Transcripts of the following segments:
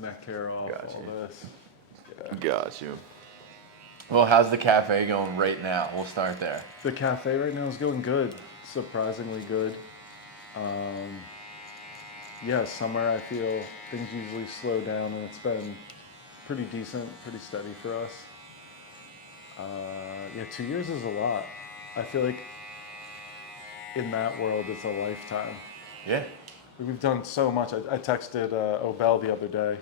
neck hair off, Got all you. this. Yeah. Got you. Well, how's the cafe going right now? We'll start there. The cafe right now is going good, surprisingly good. Um, yeah, summer I feel things usually slow down, and it's been pretty decent, pretty steady for us. Yeah, 2 years is a lot. I feel like in that world it's a lifetime. Yeah. We've done so much. I texted Obel the other day.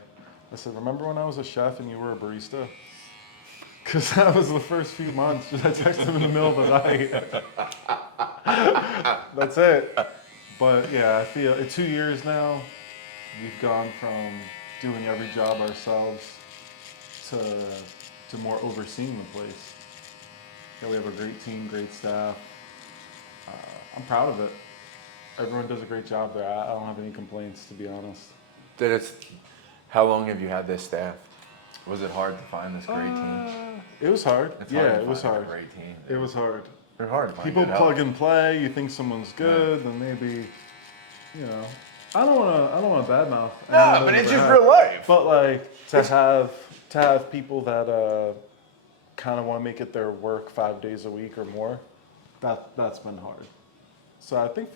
I said, remember when I was a chef and you were a barista? Because that was the first few months. I texted him in the middle of the night. That's it. But yeah, I feel 2 years now, we've gone from doing every job ourselves to, to more overseeing the place. Yeah, we have a great team, great staff. I'm proud of it. Everyone does a great job there. I don't have any complaints, to be honest. How long have you had this staff? Was it hard to find this great team? It was hard. It's Yeah, hard to it was find hard. a great team. It was hard. They're hard to find. People good plug help. and play. You think someone's good, then maybe, you know. I don't want to badmouth. No, but it's just real life. But like to have people that kind of want to make it their work 5 days a week or more, that's been hard. So I think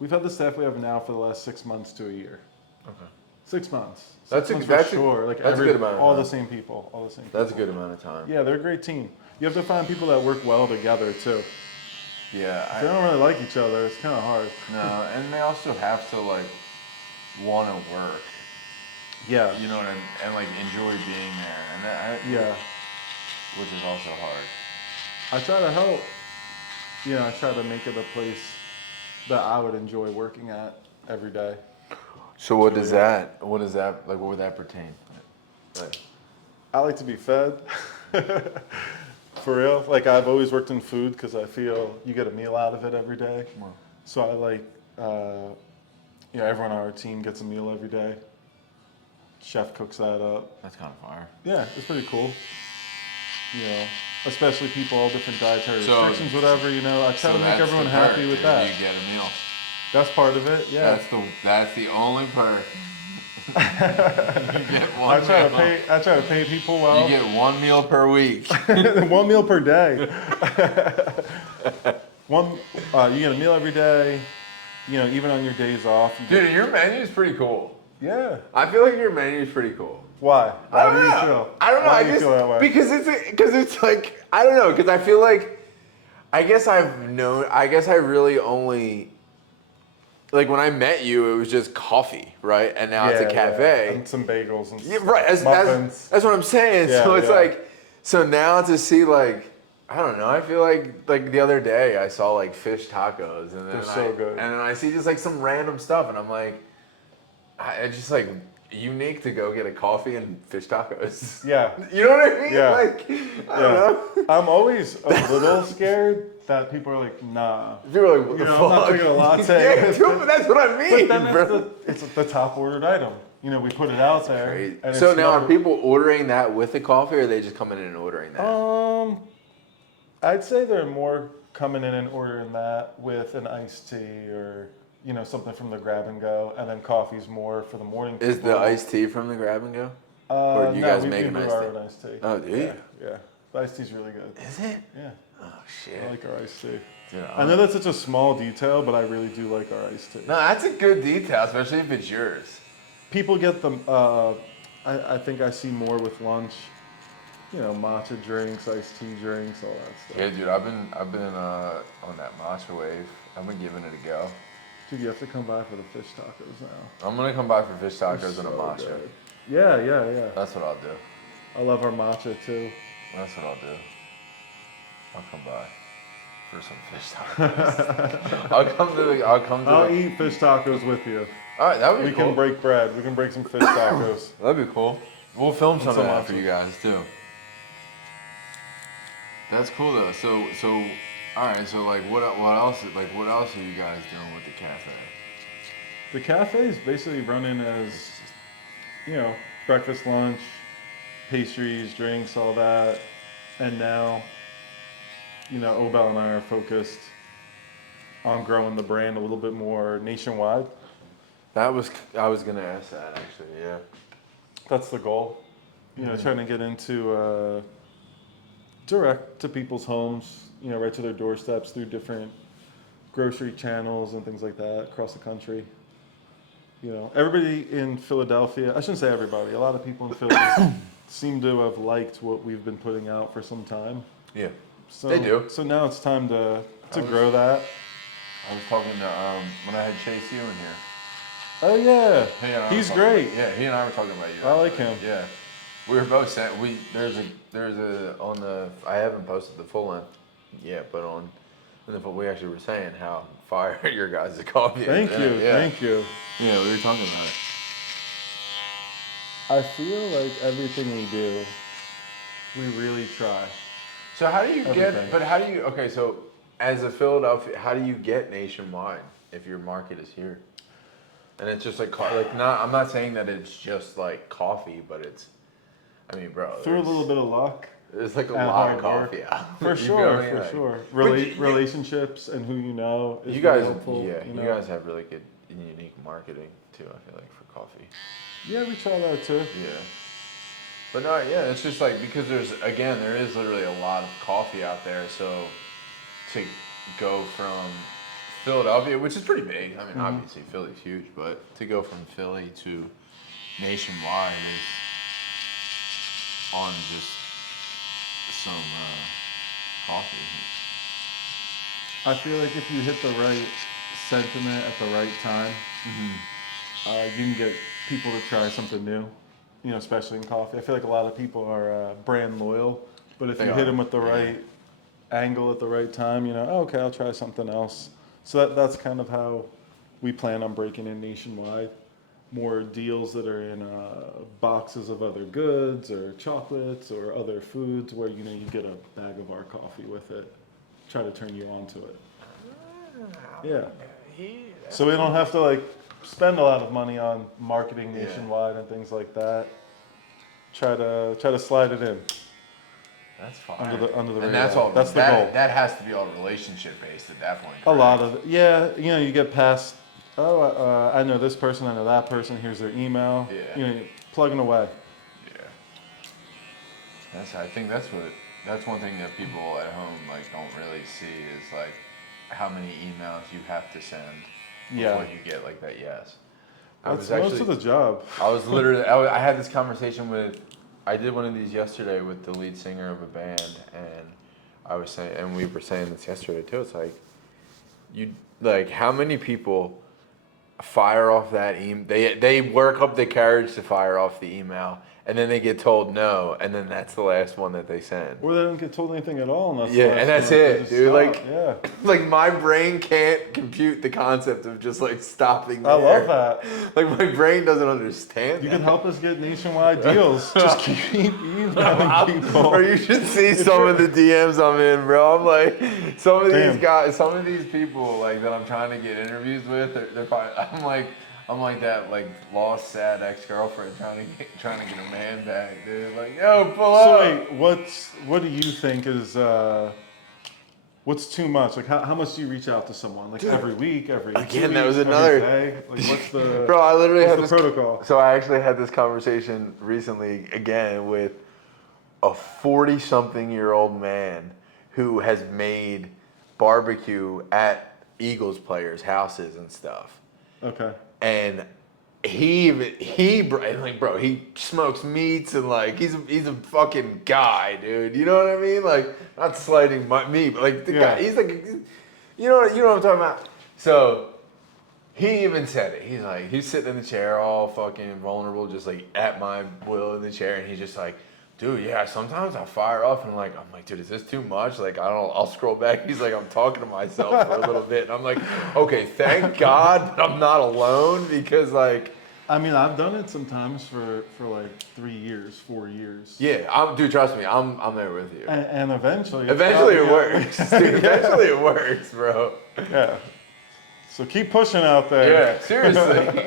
we've had the staff we have now for the last 6 months to a year. Okay. 6 months. That's 6 a- months that's for a- sure. Like that's a good amount of all time. the same people. All the same. That's a people. good amount of time. Yeah, they're a great team. You have to find people that work well together too. Yeah. If they don't really like each other, it's kind of hard. No, and they also have to like want to work. Yeah. You know what I mean? And like enjoy being there, and Yeah. which is also hard. I try to help. I try to make it a place that I would enjoy working at every day. So what does that like? What would that pertain? Like, I like to be fed. For real. Like I've always worked in food because I feel you get a meal out of it every day. Wow. So I like, everyone on our team gets a meal every day. Chef cooks that up. that's kind of fire. Yeah, it's pretty cool. Especially people, all different dietary So- restrictions, whatever, I try to make that's everyone the perk, happy with dude. that. You get a meal. That's part of it, yeah. That's the only perk. You get one I try meal. to pay people well. You get one meal per week. 1 meal per day. You get a meal every day. Even on your days off. Dude, your menu is pretty cool. Yeah. I feel like your menu is pretty cool. Why? I don't How do you know. feel? I don't know. Why I do you just feel that way? because it's like I don't know because I feel like I guess I really only like when I met you it was just coffee, right? And now it's a cafe. And some bagels and Yeah, right. muffins. That's what I'm saying. Yeah, So it's yeah. like so now to see like I don't know. I feel like the other day I saw like fish tacos and then They're so good. and then I see just like some random stuff and I'm like I just like unique to go get a coffee and fish tacos. Yeah. You know what I mean? Yeah. Like I don't know. I'm always a little scared that people are like, nah. People are like, what the I'm not fuck? drinking a latte. Yeah, dude, but that's what I mean, But then bro. it's the top ordered item. We put it out there. Crazy. And So it's now never- are people ordering that with the coffee or are they just coming in and ordering that? I'd say they're more coming in and ordering that with an iced tea or something from the grab and go, and then coffee's more for the morning. Is people. the iced tea from the grab and go? Or do you guys make we an do iced our tea? own iced tea. Oh, do you? Yeah. The iced tea's really good. Is it? Yeah. Oh shit. I like our iced tea. Dude, I know that's such a small detail, but I really do like our iced tea. No, that's a good detail, especially if it's yours. People get them. I think I see more with lunch. Matcha drinks, iced tea drinks, all that stuff. Yeah, dude, I've been on that matcha wave. I've been giving it a go. Dude, you have to come by for the fish tacos now. I'm gonna come by for fish tacos They're and a so matcha. good. Yeah. That's what I'll do. I love our matcha too. That's what I'll do. I'll come by for some fish tacos. I'll eat fish tacos with you. All right, that would be We cool. can break bread. We can break some fish tacos. That'd be cool. We'll film some of some that for matcha. you guys too. That's cool though. So, all right. So, like, what else? Like, what else are you guys doing with the cafe? The cafe is basically running as, breakfast, lunch, pastries, drinks, all that. And now, Obel and I are focused on growing the brand a little bit more nationwide. I was gonna ask that actually. Yeah. That's the goal. Trying to get into direct to people's homes, right to their doorsteps through different grocery channels and things like that across the country. Everybody in Philadelphia, I shouldn't say everybody, a lot of people in Philly seem to have liked what we've been putting out for some time. Yeah. So, They do. So now it's time to grow that. I was talking to when I had Chase Ewan here. Oh yeah, He and I he's were talking- great. Yeah, he and I were talking about you. I like actually. him. Yeah, we were both saying there's a on the I haven't posted the full length yet, but on the we actually were saying how fire your guys' coffee is. Thank you, Yeah. thank you. Yeah, we were talking about it. I feel like everything we do, we really try. So how do you Everything. okay, so as a Philadelphia, how do you get nationwide if your market is here? And it's just like I'm not saying that it's just like coffee, but bro. Through a little bit of luck. There's like a and lot of hard coffee work. out. For You sure, feel me? for Like- sure. But Relationships and who you know is you really guys, helpful. you guys have really good and unique marketing too. I feel like for coffee. Yeah, we try that too. Yeah. But no, yeah, it's just like because there is literally a lot of coffee out there. So to go from Philadelphia, which is pretty big. I mean, obviously Philly's huge, but to go from Philly to nationwide is on just some coffee. I feel like if you hit the right sentiment at the right time, you can get people to try something new. Especially in coffee. I feel like a lot of people are brand loyal, but if They you are, hit them with the yeah. right angle at the right time, okay, I'll try something else. So that's kind of how we plan on breaking in nationwide. More deals that are in boxes of other goods or chocolates or other foods where you get a bag of our coffee with it. Try to turn you on to it. Yeah. So we don't have to spend a lot of money on marketing nationwide and things like that. Try to slide it in. That's fine. Under the and radar. that's all. That's the that, goal. That has to be all relationship based at that point. A correct? lot of it. Yeah, you get past. I know this person. I know that person. Here's their email. Yeah. Plugging away. Yeah. I think that's one thing that people at home don't really see is how many emails you have to send before you get that yes. That's most of the job. I was literally I had this conversation I did one of these yesterday with the lead singer of a band, and I was saying, and we were saying this yesterday too. It's how many people fire off that email? They work up the courage to fire off the email, and then they get told no, and then that's the last one that they send. Or they don't get told anything at all unless. Yeah, and that's it, dude. Yeah. My brain can't compute the concept of just stopping there. I love that. My brain doesn't understand. You that. can help us get nationwide deals. Just keep emailing people. Or you should see some of the DMs I'm in, bro. I'm some of Damn. these guys, some of these people that I'm trying to get interviews with, they're probably, I'm like that lost sad ex-girlfriend trying to get a man back, dude. Yo, pull up. So wait, what do you think is what's too much? How much do you reach out to someone? Every week, every 2 Again, that weeks, was another- every day? What's the Bro, I literally what's had the this protocol? So I actually had this conversation recently again with a 40-something-year-old man who has made barbecue at Eagles players' houses and stuff. Okay. And he smokes meats and he's a fucking guy, dude. You know what I mean? Not slighting me, but the guy, he's you know what I'm talking about. So he even said it. He's sitting in the chair all fucking vulnerable, just at my will in the chair, and he's just dude, yeah, sometimes I fire off and I'm like, dude, is this too much? I don't know, I'll scroll back. He's I'm talking to myself for a little bit. And I'm okay, thank God that I'm not alone because I've done it sometimes for 3 years, 4 years. yeah, dude, trust me, I'm there with you. And eventually. It works, dude. Eventually it works, bro. Yeah. So keep pushing out there. Yeah, seriously.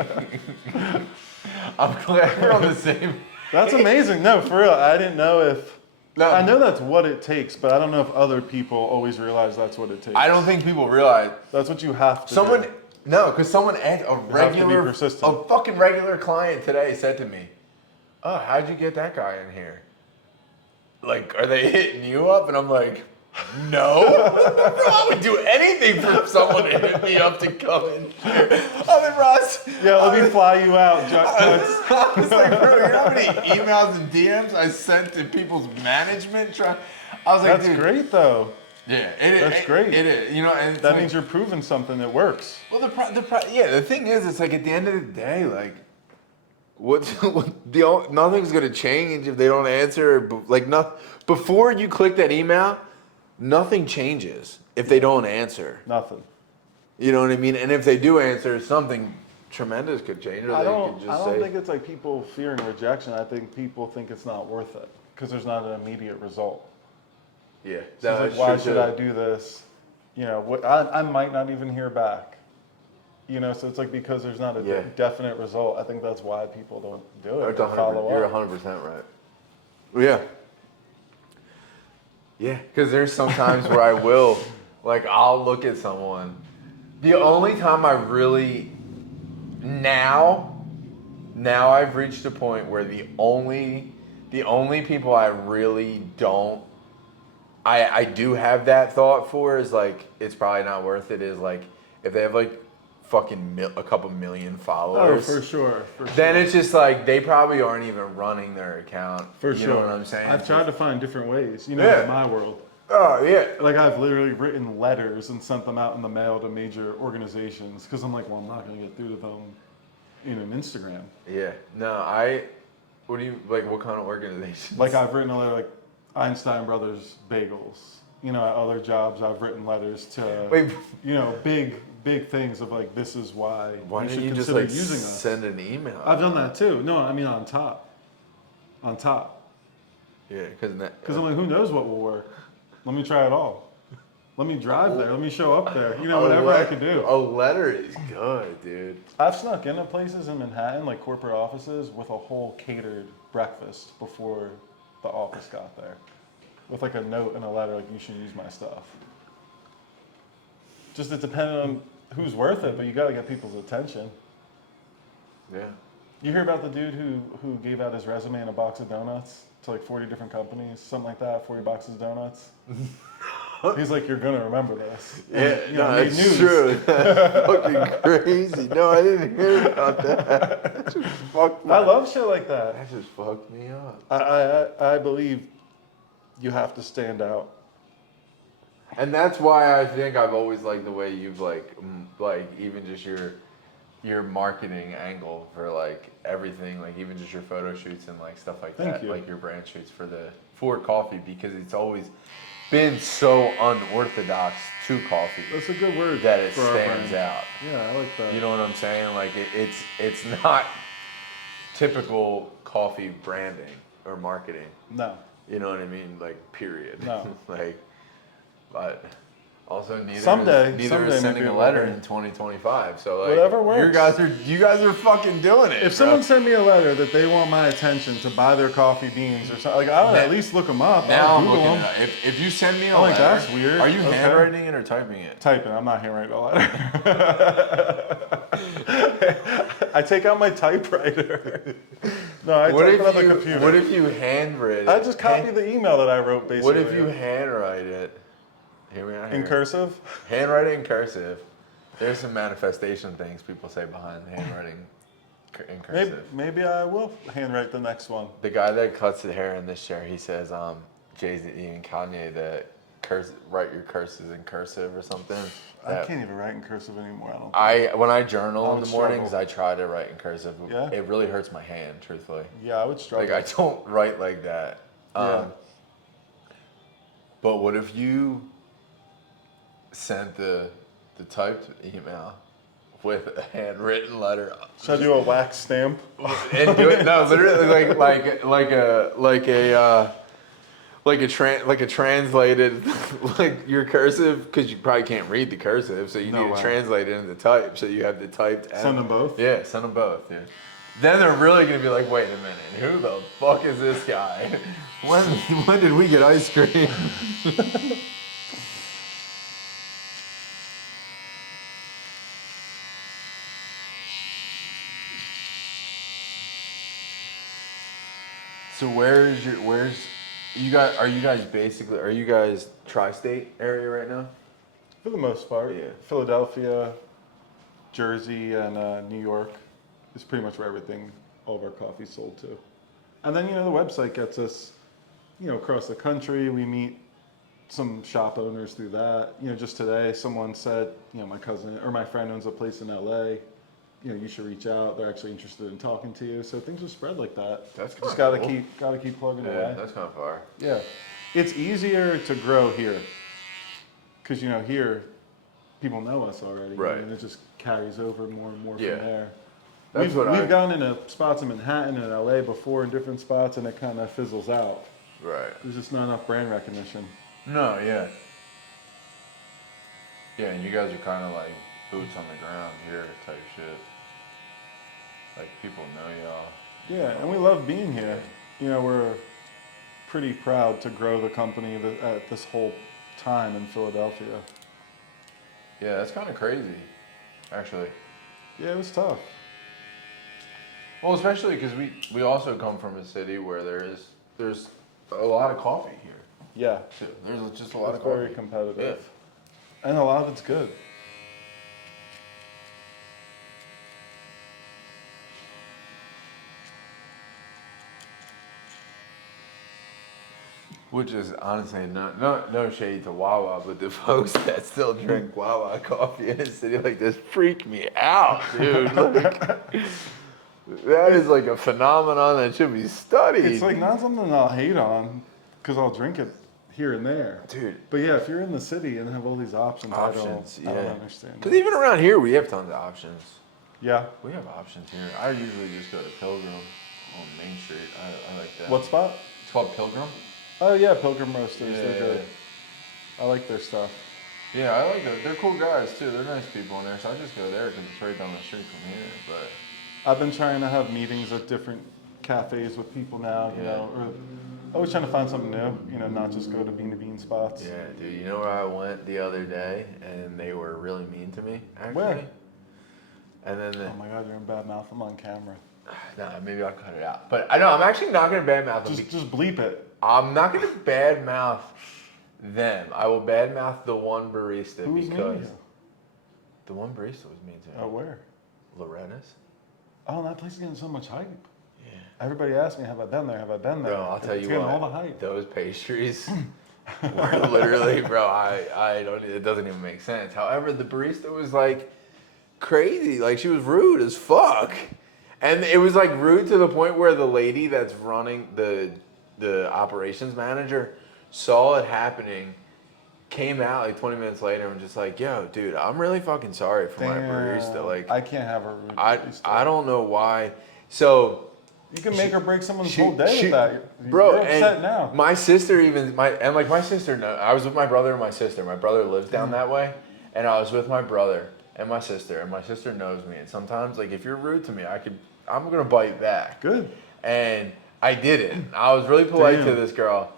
I'm glad we're on the same. That's amazing. No, for real. I didn't know if. No. I know that's what it takes, but I don't know if other people always realize that's what it takes. I don't think people realize. That's what you have to do. No, because someone asked persistent. a fucking regular client today said to me, "Oh, how'd you get that guy in here? Like, are they hitting you up?" And I'm like, "No, I would do anything for someone to hit me up to come in here." I'm like, Ross. Yeah, let me fly you out, Jack. I was like, bro, you know how many emails and DMs I sent to people's management? I was like, That's dude, great, though. yeah, That's great. It is, you know, and it's That like, means you're proving something that works. well, the thing is, it's like at the end of the day, like, nothing's gonna change if they don't answer. Like, before you click that email, nothing changes if they don't answer. Nothing. You know what I mean? And if they do answer, something tremendous could change. Or I they could don't just say, think it's like people fearing rejection. I think people think it's not worth it because there's not an immediate result. yeah, So it's like, why should I do this? You know, what I might not even hear back. You know, so it's like because there's not a Yeah. definite result. I think that's why people don't do it. You're Or follow You're up. 100% right. Yeah. Yeah, because there's sometimes where I will, like, I'll look at someone. The only time I really, now I've reached a point where the only people I really don't, I do have that thought for is like, it's probably not worth it, is like, if they have like fucking a couple million Oh, followers. for sure. Then it's just like they probably aren't even running their account. For You sure. know what I'm saying? I've tried to find different ways. You know, Yeah. in my world. Oh yeah. Like I've literally written letters and sent them out in the mail to major organizations because I'm like, well, I'm not going to get through to them in an Instagram. Yeah. No, what do you like? What kind of organizations? Like I've written a letter like Einstein Brothers Bagels. You know, at other jobs I've written letters to. Wait. You know, big things of like, this is why Why you didn't should you just consider like using us. send an email? I've done that too. No, I mean on top. Yeah, Because I'm like, who knows what will work? Let me try it all. Let me drive there. Let me show up there. You know, whatever I can do. A letter is good, dude. I've snuck into places in Manhattan, like corporate offices, with a whole catered breakfast before the office got there. With like a note and a letter, like, you should use my stuff. Just it depended on who's worth it, but you gotta get people's attention. Yeah. You hear about the dude who gave out his resume and a box of donuts to like 40 different companies, something like that, 40 boxes of donuts? He's like, you're gonna remember this. Yeah, And, you know, no, made it's news. true. That's fucking crazy. No, I didn't hear about that. That just fucked me I up. love shit like that. That just fucked me up. I believe you have to stand out. And that's why I think I've always liked the way you've like even just your marketing angle for like everything, like even just your photo shoots and like stuff like Thank that, you. like your brand shoots for the Ford coffee, because it's always been so unorthodox to coffee That's a good word. that it for our stands brand. out. Yeah, I like that. You know what I'm saying? Like it's not typical coffee branding or marketing. No. You know what I mean? Like period. No. Like, but also neither Someday is maybe sending it a will letter be. in 2025. So like, Whatever works. You guys are fucking doing it. If bro. someone sent me a letter that they want my attention to buy their coffee beans or something, like I would at least look them up. now I'll I'm Google looking them. it up. If you send me a I'm like, letter, that's weird. Are you Okay. handwriting it or typing it? Typing. I'm not handwriting a letter. I take out my typewriter. No, I type it on the computer. What if you handwritten? I just copy the email that I wrote, basically. What if you handwrite it? Hear me out in here. cursive? Handwrite it in cursive. There's some manifestation things people say behind handwriting in cursive. Maybe I will handwrite the next one. The guy that cuts the hair in this chair, he says, Jay-Z and Kanye, that write your curses in cursive or something. I can't even write in cursive anymore. I don't. When I journal I in would the mornings, struggle. I try to write in cursive. Yeah? It really hurts my hand, truthfully. Yeah, I would struggle. Like I don't write like that. Yeah. But what if you sent the typed email with a handwritten letter? Should I do a wax stamp? And do it? No, literally like a translated, like your cursive, because you probably can't read the cursive, so you No need way. to translate it into type, so you have the typed. Send them both? Yeah, send them both. Yeah. Then they're really gonna be like, wait a minute, who the fuck is this guy? When did we get ice cream? So where's you guys? Are you guys tri-state area right now? For the most part, Yeah. Philadelphia, Jersey, and New York is pretty much where everything, all of our coffee's sold to. And then, the website gets us, across the country. We meet some shop owners through that. Just today, someone said, my cousin or my friend owns a place in LA. You should reach out. They're actually interested in talking to you. So things are spread like that. That's Just kinda gotta cool. keep plugging Yeah, away. that's kind of far. Yeah, it's easier to grow here, because here people know us already, Right. and it just carries over more and more Yeah. from there. That's what I- We've gone into spots in Manhattan and LA before in different spots, and it kind of fizzles out. Right. There's just not enough brand recognition. No, yeah. Yeah, and you guys are kind of like boots on the ground here type shit. Like people know y'all. Yeah, and we love being here. We're pretty proud to grow the company at this whole time in Philadelphia. Yeah, that's kind of crazy, actually. Yeah, it was tough. Well, especially because we also come from a city where there's a lot of coffee here Yeah, too. There's just a lot it's of coffee. very competitive, and a lot of it's good. Which is honestly no shade to Wawa, but the folks that still drink Wawa coffee in a city like this freak me out, dude. That is like a phenomenon that should be studied. It's like not something I'll hate on, because I'll drink it here and there. Dude. But yeah, if you're in the city and have all these options, I don't yeah. understand. Because even around here, we have tons of options. Yeah. We have options here. I usually just go to Pilgrim on Main Street. I like that. What spot? It's called Pilgrim. Oh yeah, Pilgrim Roasters. Yeah. They're good. I like their stuff. Yeah, I like them. They're cool guys too. They're nice people in there, so I just go there because it's right down the street from here. But I've been trying to have meetings at different cafes with people now, Yeah. or always trying to find something new, not just go to Bean to Bean spots. yeah, dude, you know where I went the other day and they were really mean to me, actually? Where? And then Oh my God, you're in bad mouth. I'm on camera. nah, maybe I'll cut it out. But I know I'm actually not gonna badmouth them. Just bleep it. I'm not gonna badmouth them. I will badmouth the one barista Who's because mean? the one barista was mean to me. Oh, where? Loretta's. Oh, that place is getting so much hype. Yeah. Everybody asks me, have I been there? Have I been there? Bro, I'll tell It's you getting what. all the hype. Those pastries were literally, bro. I don't. It doesn't even make sense. However, the barista was like crazy. Like she was rude as fuck, and it was like rude to the point where the lady that's running the operations manager saw it happening, came out like 20 minutes later and was just like, yo, dude, I'm really fucking sorry for my barista. Like I can't have a rude I barista. don't know why. So You can make or break someone's she- whole day she- with that. bro, You're upset and now. my sister even my sister I was with my brother and my sister. My brother lives down that way, and I was with my brother and my sister knows me. And sometimes like if you're rude to me, I'm gonna bite back. Good. And I didn't. I was really polite to Damn. this girl.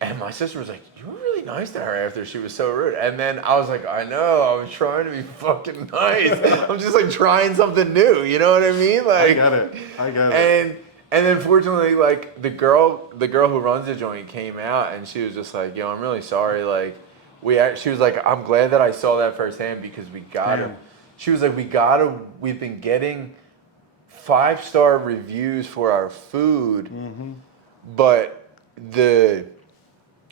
And my sister was like, you were really nice to her after she was so rude. And then I was like, I know, I was trying to be fucking nice. I'm just like trying something new, you know what I mean? Like I get it. and then fortunately, like the girl who runs the joint came out and she was just like, yo, I'm really sorry. Like she was like, I'm glad that I saw that firsthand because we gotta. Damn. She was like, we've been getting 5-star reviews for our food, but the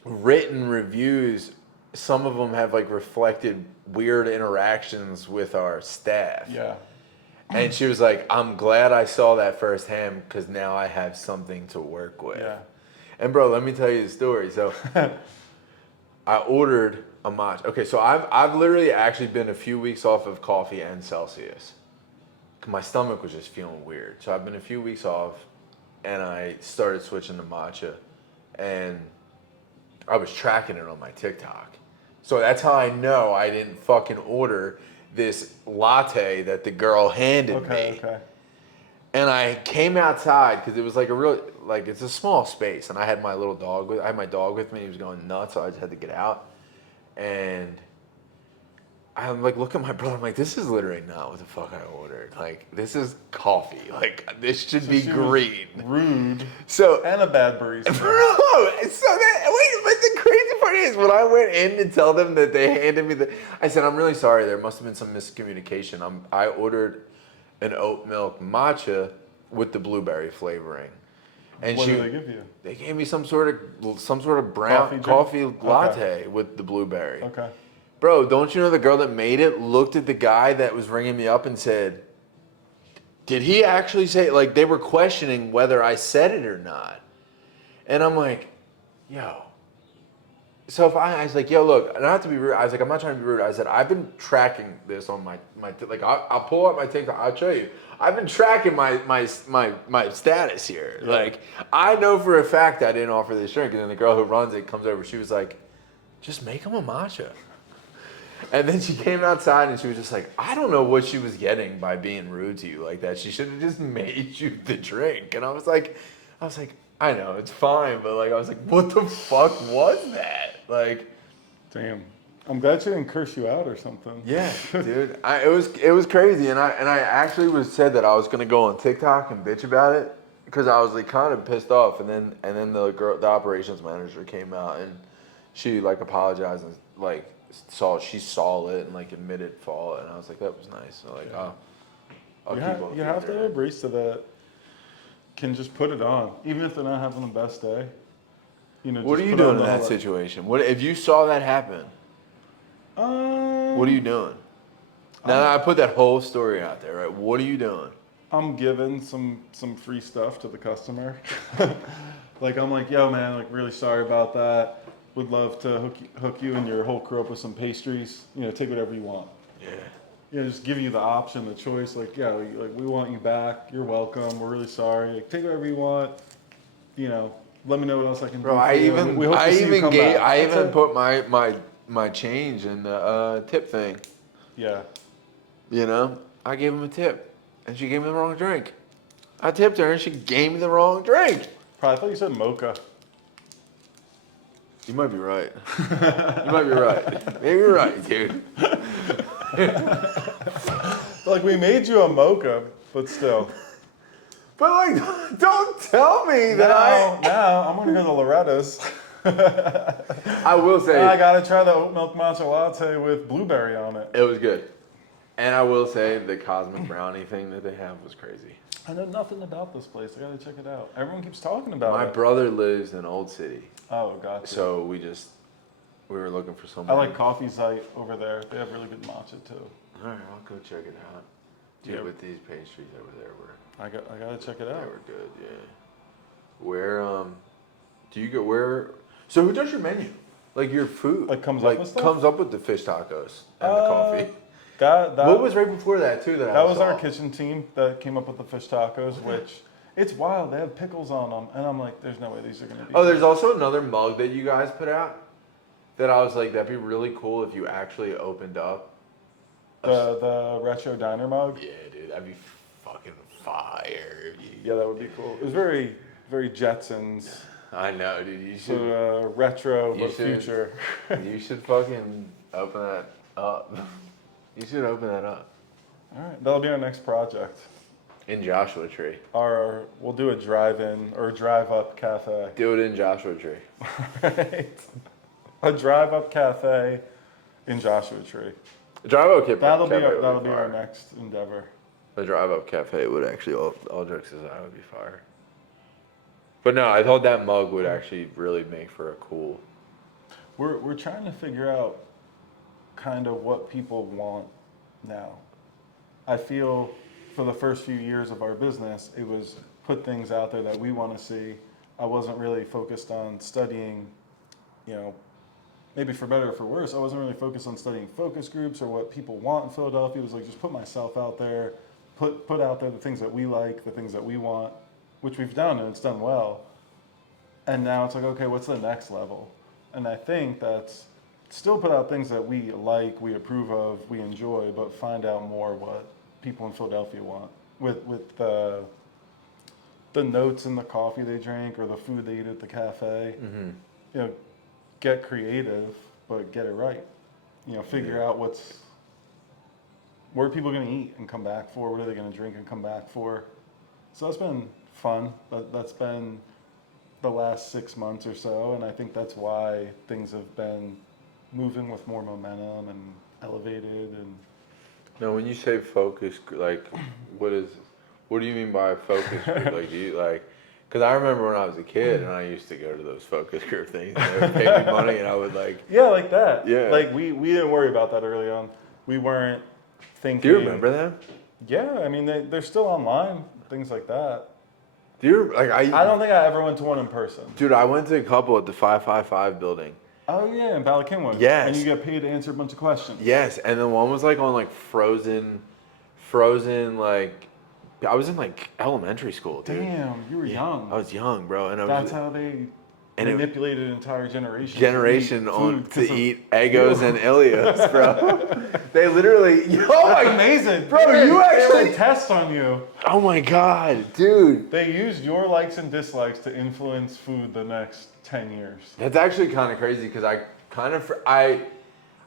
written reviews, some of them have like reflected weird interactions with our staff. Yeah. And she was like, I'm glad I saw that firsthand because now I have something to work with. Yeah. And bro, let me tell you the story. So I ordered a matcha. Okay, so I've literally actually been a few weeks off of coffee and Celsius. My stomach was just feeling weird. So I've been a few weeks off and I started switching to matcha. And I was tracking it on my TikTok. So that's how I know I didn't fucking order this latte that the girl handed me. Okay. And I came outside because it was like it's a small space, and I had my little dog I had my dog with me. He was going nuts, so I just had to get out. And I'm like, look at my brother. I'm like, this is literally not what the fuck I ordered. Like, this is coffee. Like, this should be she was green. rude, So, and a bad barista. bro, but the crazy part is when I went in to tell them that they handed me I said, I'm really sorry. There must have been some miscommunication. I ordered an oat milk matcha with the blueberry flavoring. And What did they give you? They gave me some sort of brown coffee latte with the blueberry. Okay. Bro, don't you know the girl that made it looked at the guy that was ringing me up and said, did he actually say, like, they were questioning whether I said it or not. And I'm like, yo. So if I was like, yo, look, not to be rude. I was like, I'm not trying to be rude. I said, I've been tracking this on my like, I'll pull up my TikTok. I'll show you. I've been tracking my status here. Yeah. Like, I know for a fact I didn't offer this drink. And then the girl who runs it comes over. She was like, just make him a matcha. And then she came outside and she was just like, I don't know what she was getting by being rude to you like that. She should have just made you the drink. And I was like, I know, it's fine, but like, I was like, what the fuck was that? Like, Damn. I'm glad she didn't curse you out or something. yeah, dude, it was crazy. And I actually said that I was gonna go on TikTok and bitch about it because I was like kind of pissed off. And then the operations manager came out and she like apologized and like she saw it and like admitted fault, and I was like, that was nice. So like, Yeah. I'll You keep on. have to have a barista that can just put it on, even if they're not having the best day. You know. What just are you put on doing in the that whole- situation? What if you saw that happen? What are you doing? Now that I put that whole story out there, right? What are you doing? I'm giving some free stuff to the customer. Like I'm like, yo man, like really sorry about that. Would love to hook you and your whole crew up with some pastries. You know, take whatever you want. Yeah. You know, just giving you the option, the choice. Like, yeah, we want you back. You're welcome. We're really sorry. Like, take whatever you want. You know, let me know what else I can do. Bro, for you. We hope to see you come back. I That's even it. put my change in the tip thing. Yeah. You know, I gave him a tip, and she gave me the wrong drink. I tipped her, and she gave me the wrong drink. Probably I thought you said mocha. You might be right. You might be right. Maybe you're right, dude. Like we made you a mocha, but still. But like, don't tell me that Now I'm gonna go to Loretta's. I will say I gotta try the oat milk matcha latte with blueberry on it. it was good. And I will say the cosmic brownie thing that they have was crazy. I know nothing about this place. I gotta check it out. Everyone keeps talking about My it. brother lives in Old City, Oh, gotcha. so we were looking for I somewhere. like Coffee Site over there. They have really good matcha too. All right, I'll go check it out. Dude, Yeah. with these pastries over there were I gotta check it they out. were good. Yeah. Where do you go? Where? So who does your menu? Like your food? Like comes up with stuff? Comes up with the fish tacos and the coffee. That What was right before that too? that was our kitchen team that came up with the fish tacos, which it's wild. They have pickles on them, and I'm like, there's no way these are gonna be. Oh, there's also another mug that you guys put out that I was like, that'd be really cool if you actually opened up. the retro diner mug. Yeah, dude, that'd be fucking fire. Yeah, that would be cool. It was very Jetsons. I know, dude. You So should. retro You but should. future. You should fucking open that up. You should open that up. All right, that'll be our next project. In Joshua Tree. We'll do a drive-in or drive-up cafe. Do it in Joshua Tree. Right. A drive-up cafe in Joshua Tree. The drive-up cafe. That'll be would our fire. next endeavor. The drive-up cafe would actually, all jokes aside, would be fire. But no, I thought that mug would actually really make for a cool. We're trying to figure out kind of what people want now. I feel for the first few years of our business, it was put things out there that we want to see. I wasn't really focused on studying, you know, maybe for better or for worse, I wasn't really focused on studying focus groups or what people want in Philadelphia. It was like just put myself out there, put out there the things that we like, the things that we want, which we've done and it's done well. And now it's like, okay, what's the next level? And I think that's still put out things that we like, we approve of, we enjoy, but find out more what people in Philadelphia want with the notes in the coffee they drink or the food they eat at the cafe. Mm-hmm. You know, get creative, but get it right. You know, figure out what's what are people going to eat and come back for? What are they going to drink and come back for? So that's been fun. That's been the last 6 months or so, and I think that's why things have been moving with more momentum and elevated. And Now, when you say focus, like, what do you mean by focus group? Like, do you like? Because I remember when I was a kid and I used to go to those focus group things. And they would pay me money, and I would like. yeah, like that. Yeah. Like we didn't worry about that early on. We weren't thinking. Do you remember them? Yeah, I mean they're still online, things like that. Do you like? I don't think I ever went to one in person. Dude, I went to a couple at the 555 building. Oh yeah, in Bala Cynwyd. Yes. And you get paid to answer a bunch of questions. Yes, and then one was like on like frozen like. I was in like elementary school, dude. Damn, you were young. I was young, bro, and I was. That's how they And it- manipulated an entire generation. to eat Eggos and Ilios, bro. They literally. Oh That's my, amazing, bro! They You ran actually. tests on you. Oh my god, dude. They used your likes and dislikes to influence food the next 10 years. That's actually kind of crazy because I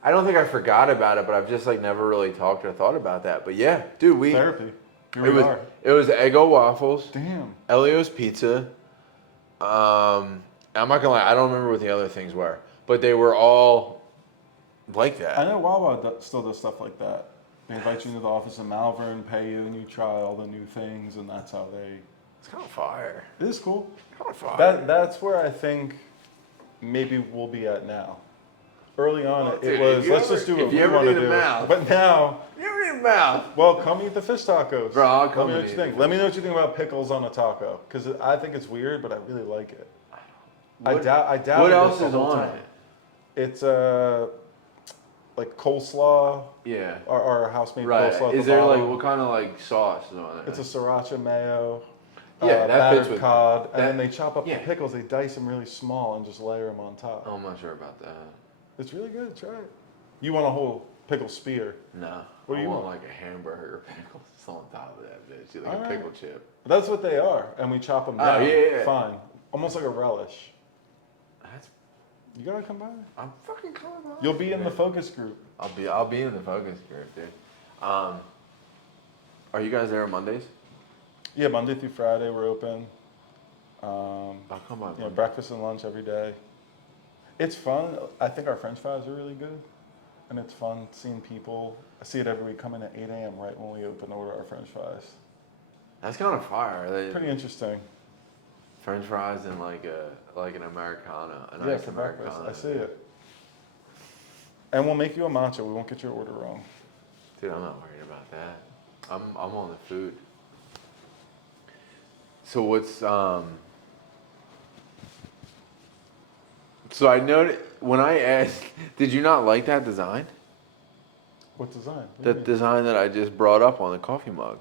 don't think I forgot about it, but I've just like never really talked or thought about that. But yeah, dude, Therapy. Here it we was are. it was Eggo waffles, Damn. Elio's pizza. I'm not gonna lie, I don't remember what the other things were, but they were all like that. I know Wawa still does stuff like that. They invite you into the office in Malvern, pay you, and you try all the new things, and that's how they. It's kind of fire. It is cool. Kind of fire. That's where I think maybe we'll be at now. Early on, Well, it dude, was if you let's ever- just do if what you we ever want to need a do. mouth. But now, You ever eat mouth? well, come eat the fish tacos. Bro, I'll Let come me know and what you eat think. the Let me know what you think about pickles on a taco, because I think it's weird, but I really like it. I What- doubt. What it else the is whole on time. it? It's like coleslaw, Yeah. our house made Right. coleslaw. At Is the there like bottom. what kind of like sauce is on it? It's a sriracha mayo. Yeah, that battered fits with- cod, that- and then they chop up yeah. the pickles. They dice them really small and just layer them on top. I'm not sure about that. It's really good. Try it. You want a whole pickle spear? No. What do I you want want? like a hamburger pickle on top of that bitch. Like Alright. a pickle chip. That's what they are, and we chop them Oh, down. yeah. Fine, almost like a relish. That's You gotta come by. I'm fucking coming on. You'll be in the focus group. I'll be in the focus group, dude. Are you guys there on Mondays? Yeah, Monday through Friday we're open. I'll come by. You know, breakfast and lunch every day. It's fun. I think our French fries are really good, and it's fun seeing people. I see it every week come in at 8 a.m. right when we open to order our French fries. That's kind of fire. They, Pretty interesting. French fries and like an Americana, an Yeah, iced for breakfast. Americana. I see it. And we'll make you a matcha. We won't get your order wrong. Dude, I'm not worried about that. I'm on the food. So what's So I noticed when I asked, did you not like that design? What design? What do you That mean? design that I just brought up on the coffee mug.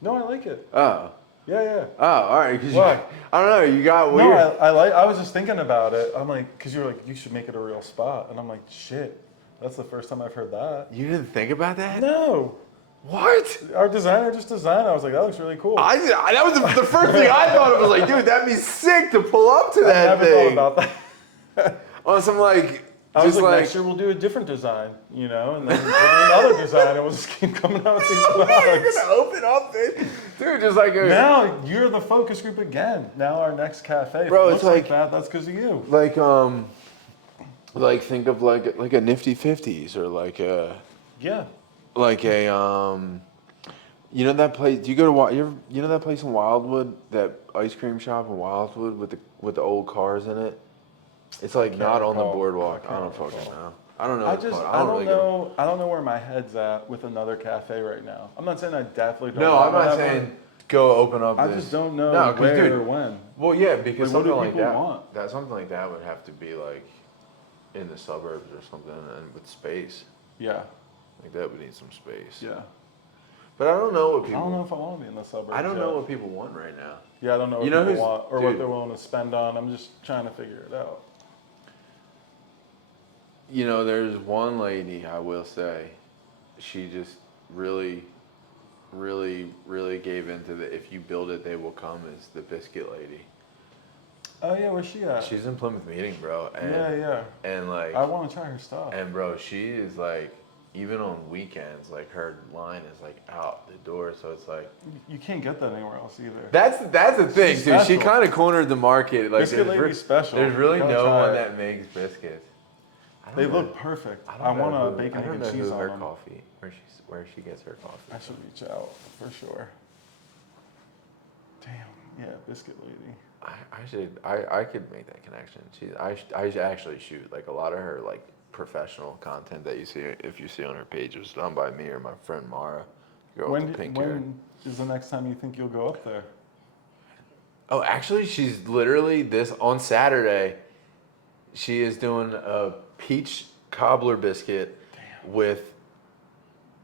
No, I like it. Oh. Yeah. Oh, all right. 'Cause Why? I don't know. You got weird. No, I was just thinking about it. I'm like, because you're like, you should make it a real spot. And I'm like, shit, that's the first time I've heard that. You didn't think about that? No. What? Our designer just designed it. I was like, that looks really cool. That was the first thing I thought of. Was like, dude, that'd be sick to pull up to I that never thing. thought about that. On some like, I was just like, like, next year we'll do a different design, you know, and then we'll do another design, and we'll just keep coming out with these we're products. gonna open up, dude, just like a. Now you're the focus group again. Now our next cafe. If Bro, it it's looks like- that. That's because of you. Like think of like a Nifty 50s or like a Yeah. you know that place? Do you go to you know that place in Wildwood, that ice cream shop in Wildwood with the old cars in it? It's like not on the recall. boardwalk. I I don't can't fucking recall. know. I don't know. I what it's just, called. I don't really go- know. I don't know where my head's at with another cafe right now. I'm not saying I definitely don't. No, want I'm not that saying one. go open up. I this. just don't know No, 'cause, where dude, or when. Well, yeah, because Like, what do something like people that, want? that something like that would have to be like in the suburbs or something, and with space. Yeah. Like that would need some space. Yeah. But I don't know what I people. don't know if I want to be in the suburbs. I don't yet. know what people want right now. Yeah, I don't know what You know people who's- want or what dude. they're willing to spend on. I'm just trying to figure it out. You know, there's one lady I will say, she just really, really, really gave into the if you build it, they will come. Is the biscuit lady? Oh yeah, where's she at? She's in Plymouth Meeting, bro. And, yeah. And like, I want to try her stuff. and bro, she is like, even on weekends, like her line is like out the door. So it's like You can't get that anywhere else either. that's the thing, She's too. She special. kind of cornered the market. Like Biscuit Lady's special. There's really You gotta no try one it. that makes biscuits. I don't They know. look perfect. I don't know want a who- bacon, I egg, don't and know cheese who on her them. coffee, where she gets her coffee. I should reach out for sure. Damn, yeah, Biscuit Lady. I could make that connection. I actually shoot like a lot of her like professional content that you see if you see on her page was done by me or my friend Mara, girl with the pink hair. When is the next time you think you'll go up there? Oh, actually, she's literally on Saturday. She is doing a peach cobbler biscuit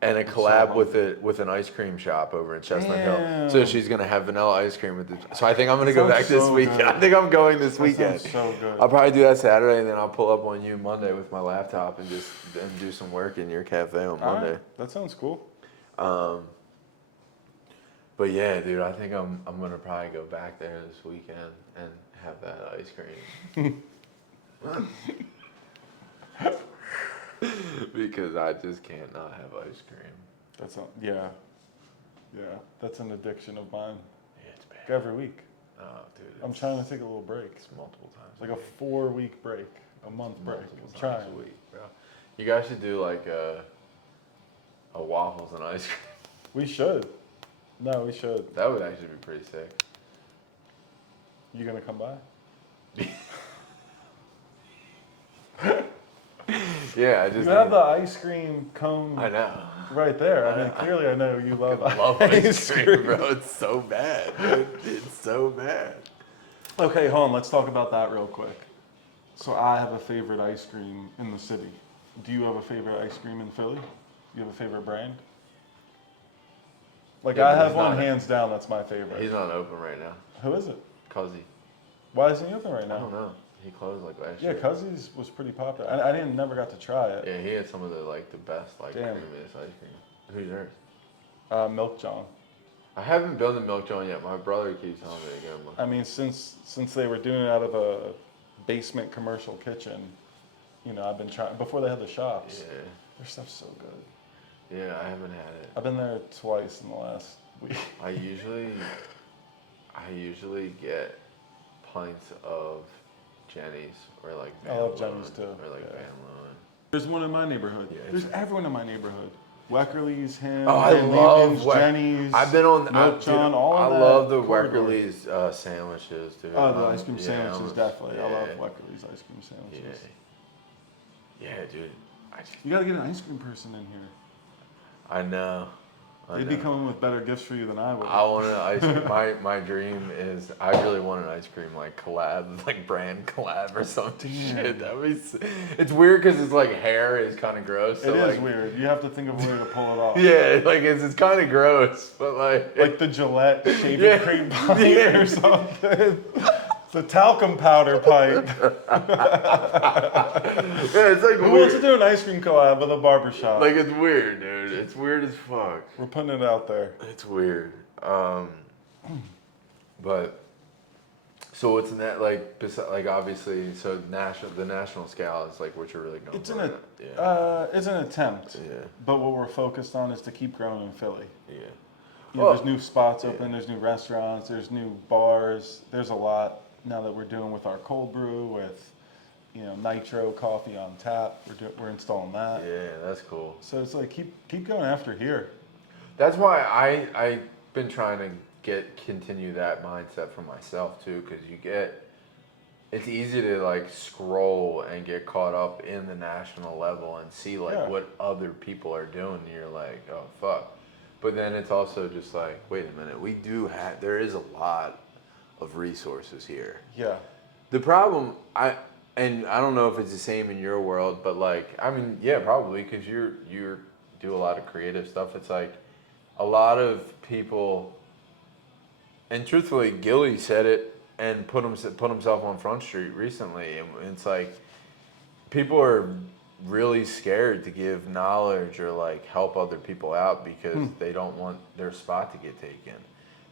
and a so collab hungry. with an ice cream shop over in Chestnut Hill. Damn. So she's gonna have vanilla ice cream with it. So I think I'm gonna go Sounds back this so weekend. good. I think I'm going this That weekend. sounds so good. I'll probably do that Saturday, and then I'll pull up on you Monday with my laptop and do some work in your cafe on All Monday. right, that sounds cool. But yeah, dude, I think I'm gonna probably go back there this weekend and have that ice cream. Because I just can't not have ice cream. Yeah. That's an addiction of mine. Yeah, it's bad. Every week. Oh, dude. I'm trying to take a little break. It's multiple times. Like a 4-week break, a month break. Multiple I'm times trying. a week, bro. You guys should do like a waffles and ice cream. We should. No, we should. That would actually be pretty sick. You gonna come by? Yeah, I You just have the ice cream cone I know. right there. I mean, clearly I know you love I love ice cream, bro. It's so bad, dude. It's so bad. Okay, hold on. Let's talk about that real quick. So I have a favorite ice cream in the city. Do you have a favorite ice cream in Philly? You have a favorite brand? Like Yeah, I but have he's one not- hands down. That's my favorite. He's not open right now. Who is it? Cuzzy. Why isn't he open right I now? don't know. He closed like last Yeah, year. Cuzzy's was pretty popular. I didn't never got to try it. Yeah, he had some of the best Damn. creamiest ice cream. Who's yours? Milk John. I haven't built a milk john yet. My brother keeps telling me to get him one. I mean, since they were doing it out of a basement commercial kitchen, you know, I've been trying before they had the shops. Yeah. Their stuff's so good. Yeah, I haven't had it. I've been there twice in the last week. I usually get pints of Jenny's or like Van I love Loon, Jenny's too, or like yeah. Van Loon. There's one in my neighborhood. Yeah, There's everyone in my neighborhood. Weckerly's, him, Oh, I Van love Lieben's, Weck- Jenny's. I've been on. Milk John, all I of that love the corridor. Weckerly's sandwiches, dude. Oh, the ice cream Yeah, sandwiches, definitely. I love yeah. Weckerly's ice cream sandwiches. Yeah, dude. You gotta get an ice cream person in here. I know. They'd be coming with better gifts for you than I would. I want an ice cream. My dream is I really want an ice cream like collab, like brand collab or something. Damn. Shit, that would be. It's weird because it's like hair is kind of gross. So It is like, weird. You have to think of a way to pull it off. Yeah, like it's kind of gross, but Like the Gillette shaving Yeah. cream pipe Yeah. or something. The talcum powder pipe. yeah, it's like Who weird. wants to do an ice cream collab with a barbershop? Like it's weird, dude. It's weird as fuck. We're putting it out there. It's weird. But so what's in that like? Like obviously, so the national scale is like what you're really going It's for. an Yeah. it's an attempt. Yeah. But what we're focused on is to keep growing in Philly. Yeah. You know, Well, there's new spots open, there's new restaurants, there's new bars. There's a lot now that we're doing with our cold brew with, you know, Nitro coffee on tap. We're installing that. Yeah, that's cool. So it's like keep going after here. That's why I've been trying to continue that mindset for myself too, because it's easy to like scroll and get caught up in the national level and see like Yeah. what other people are doing. And you're like, oh fuck. But then it's also just like, wait a minute, there is a lot of resources here. Yeah. The problem, I don't know if it's the same in your world, but like, I mean, yeah, probably, because you do a lot of creative stuff. It's like a lot of people, and truthfully, Gilly said it and put himself on Front Street recently, and it's like people are really scared to give knowledge or like help other people out because they don't want their spot to get taken.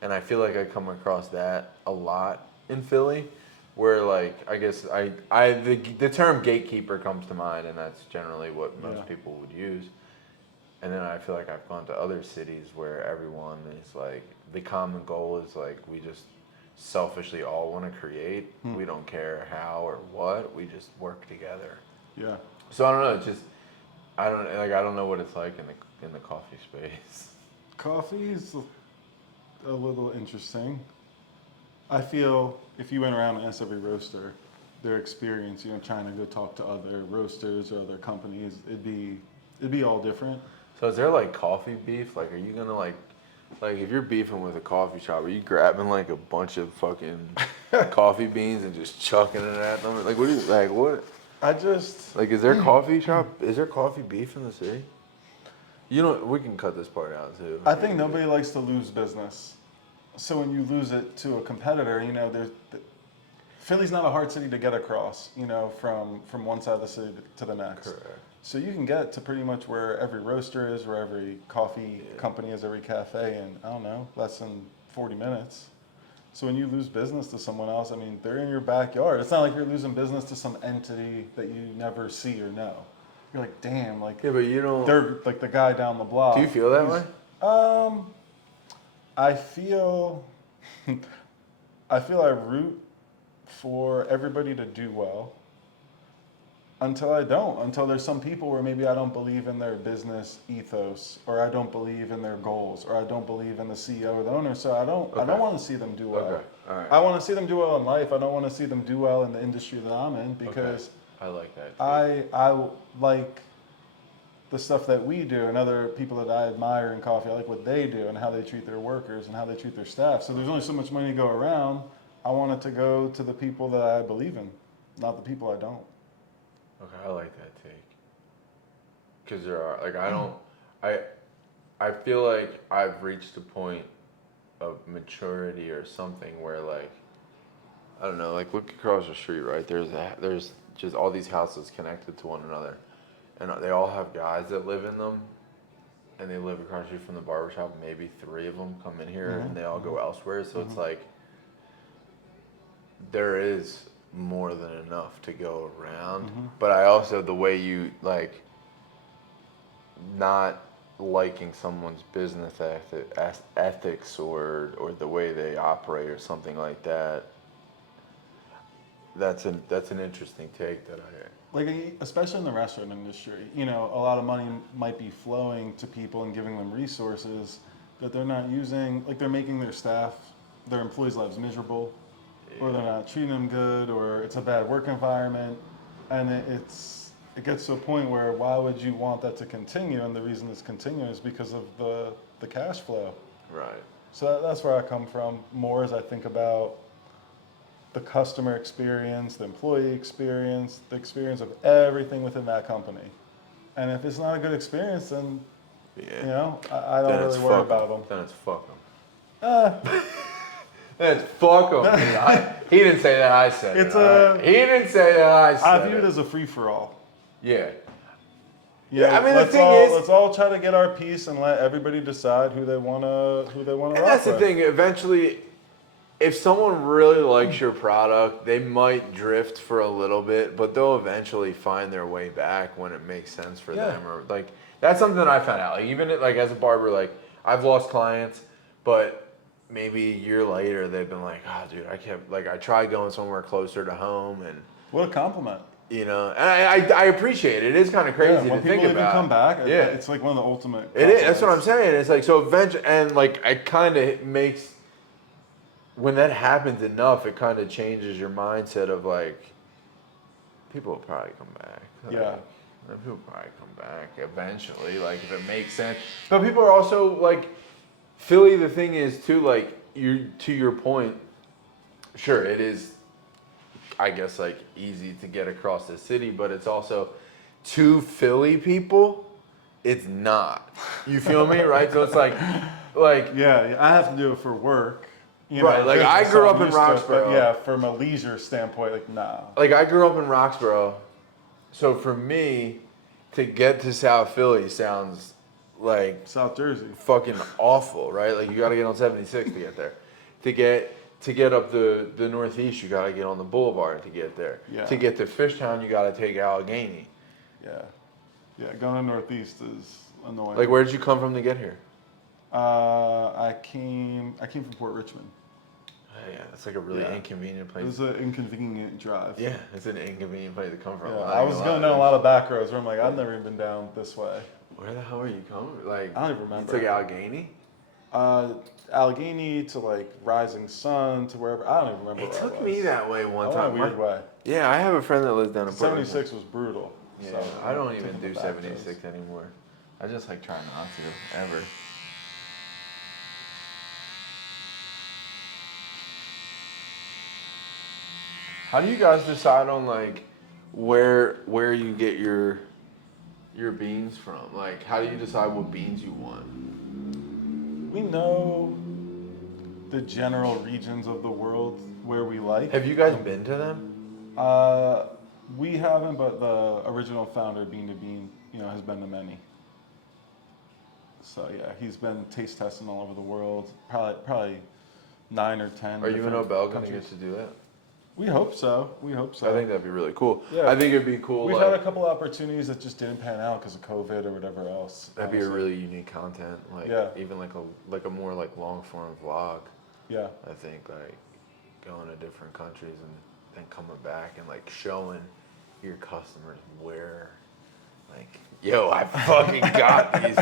And I feel like I come across that a lot in Philly, where like I guess the term gatekeeper comes to mind, and that's generally what most Yeah. people would use. And then I feel like I've gone to other cities where everyone is like, the common goal is like, we just selfishly all want to create. We don't care how or what. We just work together. Yeah. So I don't know. It's just I don't know what it's like in the coffee space. Coffee's a little interesting. I feel if you went around and asked every roaster their experience, trying to go talk to other roasters or other companies, it'd be all different. So is there like coffee beef? Like, are you gonna like if you're beefing with a coffee shop, are you grabbing like a bunch of fucking coffee beans and just chucking it at them? Like, what? I just Like, is there coffee shop? Is there coffee beef in the city? We can cut this part out too. I think nobody likes to lose business. So when you lose it to a competitor, Philly's not a hard city to get across, from one side of the city to the next. Correct. So you can get to pretty much where every roaster is, where every coffee company is, every cafe in, I don't know, less than 40 minutes. So when you lose business to someone else, I mean, they're in your backyard. It's not like you're losing business to some entity that you never see or know. You're like, damn, like, Yeah, but you don't. they're like the guy down the block. Do you feel that way? I feel I root for everybody to do well until I don't. Until there's some people where maybe I don't believe in their business ethos, or I don't believe in their goals, or I don't believe in the CEO or the owner. So I don't want to see them do well. Okay. All right. I want to see them do well in life. I don't want to see them do well in the industry that I'm in, because I like that. Too. I like the stuff that we do, and other people that I admire in coffee. I like what they do and how they treat their workers and how they treat their staff. So there's only so much money to go around. I want it to go to the people that I believe in, not the people I don't. Okay, I like that take. Because there are I feel like I've reached a point of maturity or something where I don't know, look across the street, right? There's just all these houses connected to one another, and they all have guys that live in them, and they live across the street from the barbershop. Maybe 3 of them come in here, and they all go elsewhere. So it's like there is more than enough to go around. But I also, the way you not liking someone's business ethics or the way they operate or something like that. That's an interesting take that especially in the restaurant industry, a lot of money might be flowing to people and giving them resources that they're not using. Like, they're making their employees' lives miserable, or they're not treating them good, or it's a bad work environment, and it gets to a point where why would you want that to continue? And the reason it's continuing is because of the cash flow. Right. So that's where I come from more, as I think about the customer experience, the employee experience, the experience of everything within that company. And if it's not a good experience, then I don't really worry about them. Then it's fuck them. Then it's fuck them. He didn't say that. I said it. He didn't say that. I said I view it as a free for all. Yeah. Yeah, I mean, let's the thing is, let's all try to get our piece and let everybody decide who they wanna rock with. That's the thing. Eventually, if someone really likes your product, they might drift for a little bit, but they'll eventually find their way back when it makes sense for them. Or that's something that I found out. Even as a barber, I've lost clients, but maybe a year later they've been like, "Oh, dude, I tried going somewhere closer to home," and what a compliment. and I appreciate it. It is kind of crazy to think about. When people even come back, it's like one of the ultimate. It is. That's what I'm saying. It's so eventually, and it kind of makes. When that happens enough, it kind of changes your mindset of people will probably come back. People will probably come back eventually, if it makes sense. But people are also Philly. The thing is too, to your point. Sure, it is. I guess easy to get across the city, but it's also to Philly people. It's not. You feel me, right? So it's yeah, I have to do it for work. Right, I grew up in Roxborough. But from a leisure standpoint, nah. I grew up in Roxborough, so for me, to get to South Philly sounds South Jersey. Fucking awful, right? You got to get on 76 to get there. To get up the Northeast, you got to get on the Boulevard to get there. Yeah. To get to Fishtown, you got to take Allegheny. Yeah, going to Northeast is annoying. Like, where did you come from to get here? I came from Port Richmond. Oh, yeah, it's like a really inconvenient place. It was an inconvenient drive. Yeah, it's an inconvenient place to come from. Yeah, I was going down a lot of back roads where I'm like, I've never even been down this way. Where the hell are you coming? Like, I don't even remember. You took Allegheny? Allegheny to like Rising Sun to wherever. I don't even remember. It where took I was. me that way one I time. went a weird way. Yeah, I have a friend that lives down in Port Richmond. 76 was brutal. Yeah, So I don't even taking the do back 76 roads. anymore. I just like try not to, ever. How do you guys decide on like where you get your beans from? Like, how do you decide what beans you want? We know the general regions of the world where we like. Have you guys been to them? We haven't, but the original founder, Bean to Bean, has been to many. So yeah, he's been taste testing all over the world. Probably 9 or 10. Are you and different Obel gonna countries. get to do that? We hope so. We hope so. I think that'd be really cool. Yeah. I think it'd be cool. We've like, had a couple opportunities that just didn't pan out because of COVID or whatever else. that'd be a honestly. really unique content. Like, Yeah. even like a more like long form vlog. Yeah. I think like going to different countries and then coming back and like showing your customers where, like, yo, I fucking got these.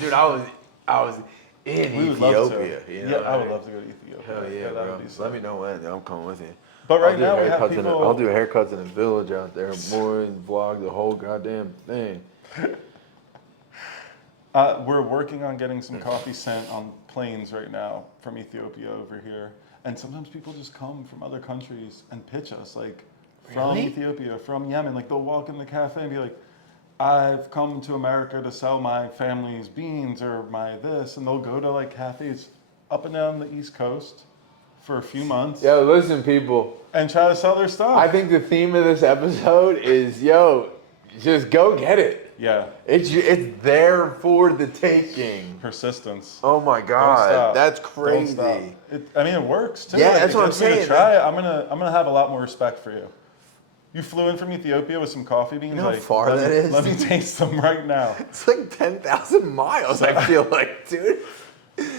Dude, I was in We would love Ethiopia. to. You Yeah, know I would what love to go to Ethiopia. Hell yeah, that bro. would be sick. Let me know when. I'm coming with you. But right I'll do now we have haircuts people. I'll do haircuts in a village out there, more and vlog the whole goddamn thing. We're working on getting some coffee sent on planes right now from Ethiopia over here. And sometimes people just come from other countries and pitch us, like from Really? Ethiopia, from Yemen. Like they'll walk in the cafe and be like, I've come to America to sell my family's beans or my this. And they'll go to like cafes up and down the East Coast for a few months Yo, listen, people. and try to sell their stuff. I think the theme of this episode is, yo, just go get it. Yeah, It's there for the taking. persistence. Oh my Don't God, stop. that's Don't crazy. stop. It works too. Yeah, Like, that's it what I'm gets me to saying. Try it. I'm gonna have a lot more respect for you. You flew in from Ethiopia with some coffee beans. You know how like, far let that me, is? Let me taste them right now. It's like 10,000 miles. I feel like, dude.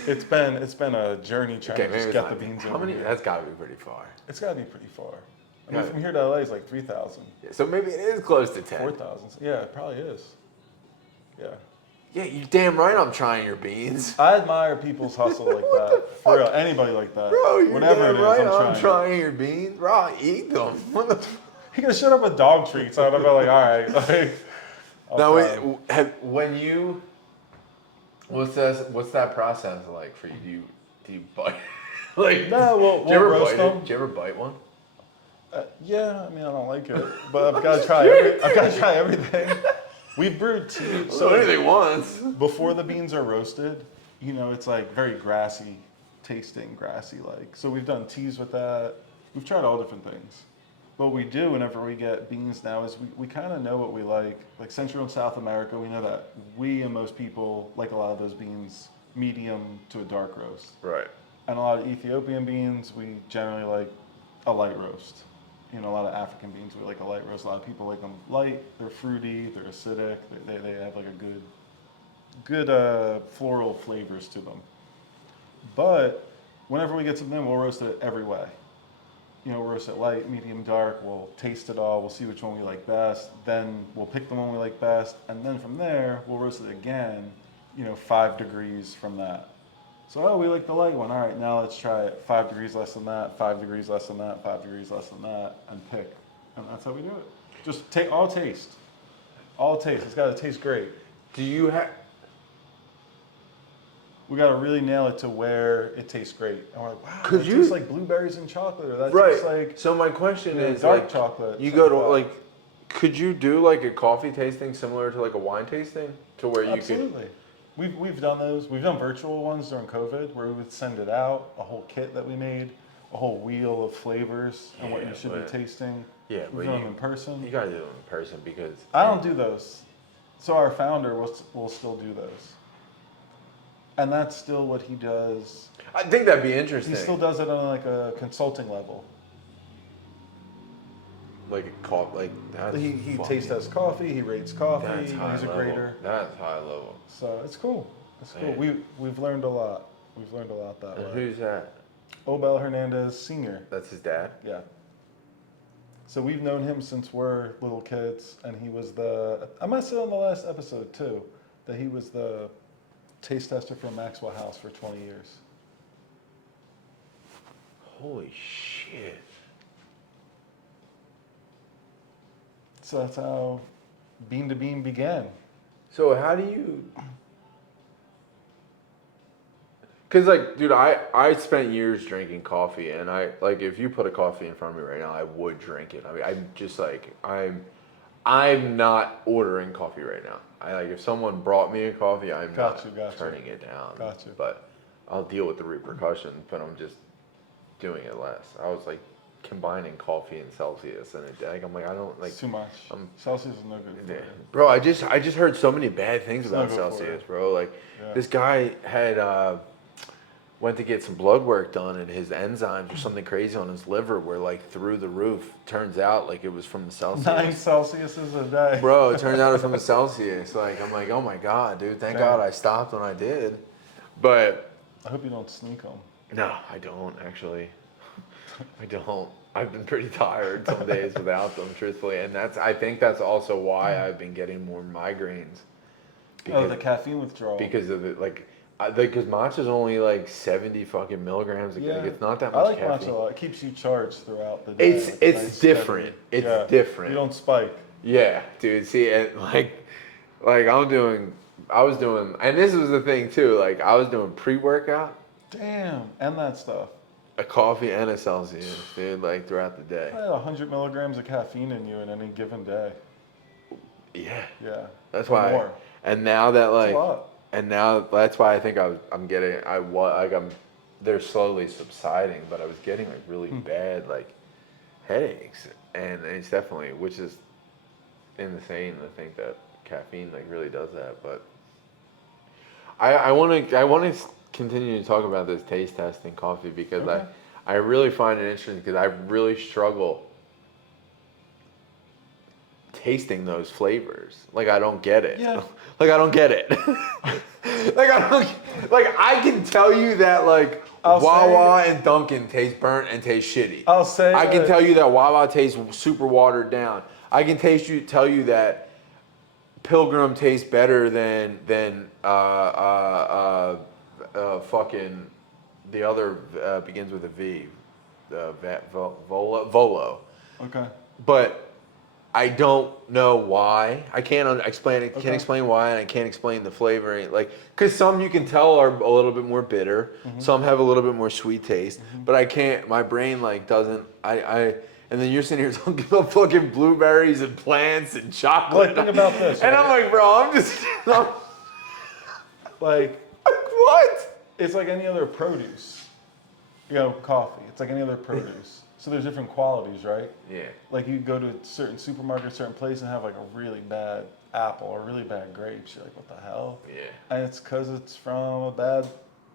It's been a journey trying to just get the beans How over many? here. That's got to be pretty far. It's got to be pretty far. I Yeah. mean, from here to LA is like 3,000, Yeah, so maybe it is close to 10. 4,000. Yeah, it probably is. Yeah. Yeah, you damn right I'm trying your beans. I admire people's hustle like that. For real, anybody like that. Bro, you're Whatever damn it is, right I'm I'm trying. trying your beans. Bro, I'll eat them. What the He could have showed up with dog treats. I would have been like, all right. Like, Now, I'll try. when you, what's that process like for you? Do you bite? Like, No, we'll do you ever roast bite them. it? Do you ever bite one? Yeah, I mean, I don't like it, but I've got to try. I've got to try everything. We've brewed tea. So anything once. Before the beans are roasted, it's like very grassy tasting, grassy like. So we've done teas with that. We've tried all different things. What we do whenever we get beans now is we kind of know what we like. Like Central and South America, we know that we and most people like a lot of those beans medium to a dark roast. Right. And a lot of Ethiopian beans, we generally like a light roast. A lot of African beans, we like a light roast. A lot of people like them light. They're fruity. They're acidic. They have like a good floral flavors to them. But whenever we get something in, we'll roast it every way. We'll roast it light, medium, dark. We'll taste it all. We'll see which one we like best. Then we'll pick the one we like best. And then from there, we'll roast it again, 5 degrees from that. So, we like the light one. All right, now let's try it. 5 degrees less than that, 5 degrees less than that, 5 degrees less than that, and pick. And that's how we do it. Just take all taste. All taste. It's got to taste great. Do you have? We got to really nail it to where it tastes great. And we're like, wow, Could that you- tastes like blueberries and chocolate, or that Right. tastes like So my question is, dark like, chocolate. you something go to that. like, could you do like a coffee tasting similar to like a wine tasting, to where you Absolutely. We've done those. We've done virtual ones during COVID where we would send it out, a whole kit that we made, a whole wheel of flavors and what Yeah, you should but- be tasting. Yeah, We've but done them in person. you gotta do them in person because I don't do those. So our founder will still do those. And that's still what he does. I think that'd be interesting. He still does it on like a consulting level. Like a like that's He fucking- taste tests coffee. He rates coffee. That's high He's a level. grader. That's high level. So it's cool. It's cool. Man. We've learned a lot. We've learned a lot that And way. who's that? Obel Hernandez Sr. That's his dad. Yeah. So we've known him since we're little kids, and he was I might say on the last episode too, that he was the taste tester for Maxwell House for 20 years. Holy shit. So that's how Bean to Bean began. So how do you? Cause like, dude, I spent years drinking coffee, and I like if you put a coffee in front of me right now, I would drink it. I mean, I'm just like I'm not ordering coffee right now. I like if someone brought me a coffee, I'm Got not you. turning it down. Got you. But I'll deal with the repercussions. But I'm just doing it less. I was like combining coffee and Celsius, and I'm like I don't like It's too much. Celsius is no good for you. Bro, I just heard so many bad things It's about not good for Celsius, you. bro. Like Yeah. this guy had went to get some blood work done, and his enzymes or something crazy on his liver were like through the roof. Turns out like it was from the Celsius. 9 Celsiuses a day. Bro, it turns out it was from the Celsius. Like I'm like, oh my god, dude. Thank Damn. God I stopped when I did. But I hope you don't sneak them. no, I don't actually. I don't. I've been pretty tired some days without them, truthfully, and I think that's also why I've been getting more migraines. The caffeine withdrawal. Because of it, because matcha's only like 70 fucking milligrams. Like, it's not that much I like caffeine. matcha a lot. It keeps you charged throughout the day. It's nice, different. steady. It's Yeah. different. You don't spike. Yeah, dude. See, and like I was doing, and this was the thing too. Like I was doing pre-workout, Damn, and that stuff. a coffee and a Celsius, dude. Like throughout the day. I had 100 milligrams of caffeine in you in any given day. Yeah. Yeah. That's Or why. more. And now that That's a lot. and now that's why I think they're slowly subsiding, but I was getting like really bad like headaches, and it's definitely, which is insane to think that caffeine like really does that. But I want to continue to talk about this taste testing coffee because Okay. I really find it interesting because I really struggle tasting those flavors. Like I don't get it. Yeah. Like I don't get it. I can tell you that like I'll Wawa and Dunkin' taste burnt and taste shitty. I'll say I can that- tell you that Wawa tastes super watered down. I can tell you that Pilgrim tastes better than fucking the other begins with a V, Volo. Okay. But I don't know why. I can't explain it. Okay. Can't explain why, and I can't explain the flavoring. Like, cause some you can tell are a little bit more bitter. Mm-hmm. Some have a little bit more sweet taste. But I can't. My brain like doesn't. And then you're sitting here talking about fucking blueberries and plants and chocolate. Well, think about this, And I'm right? like, bro, I'm just. Like, what? it's like any other produce. You know, coffee. It's like any other produce. So there's different qualities, right? Yeah. Like you go to a certain supermarket, certain place, and have like a really bad apple or really bad grapes. You're like, what the hell? Yeah. And it's because it's from a bad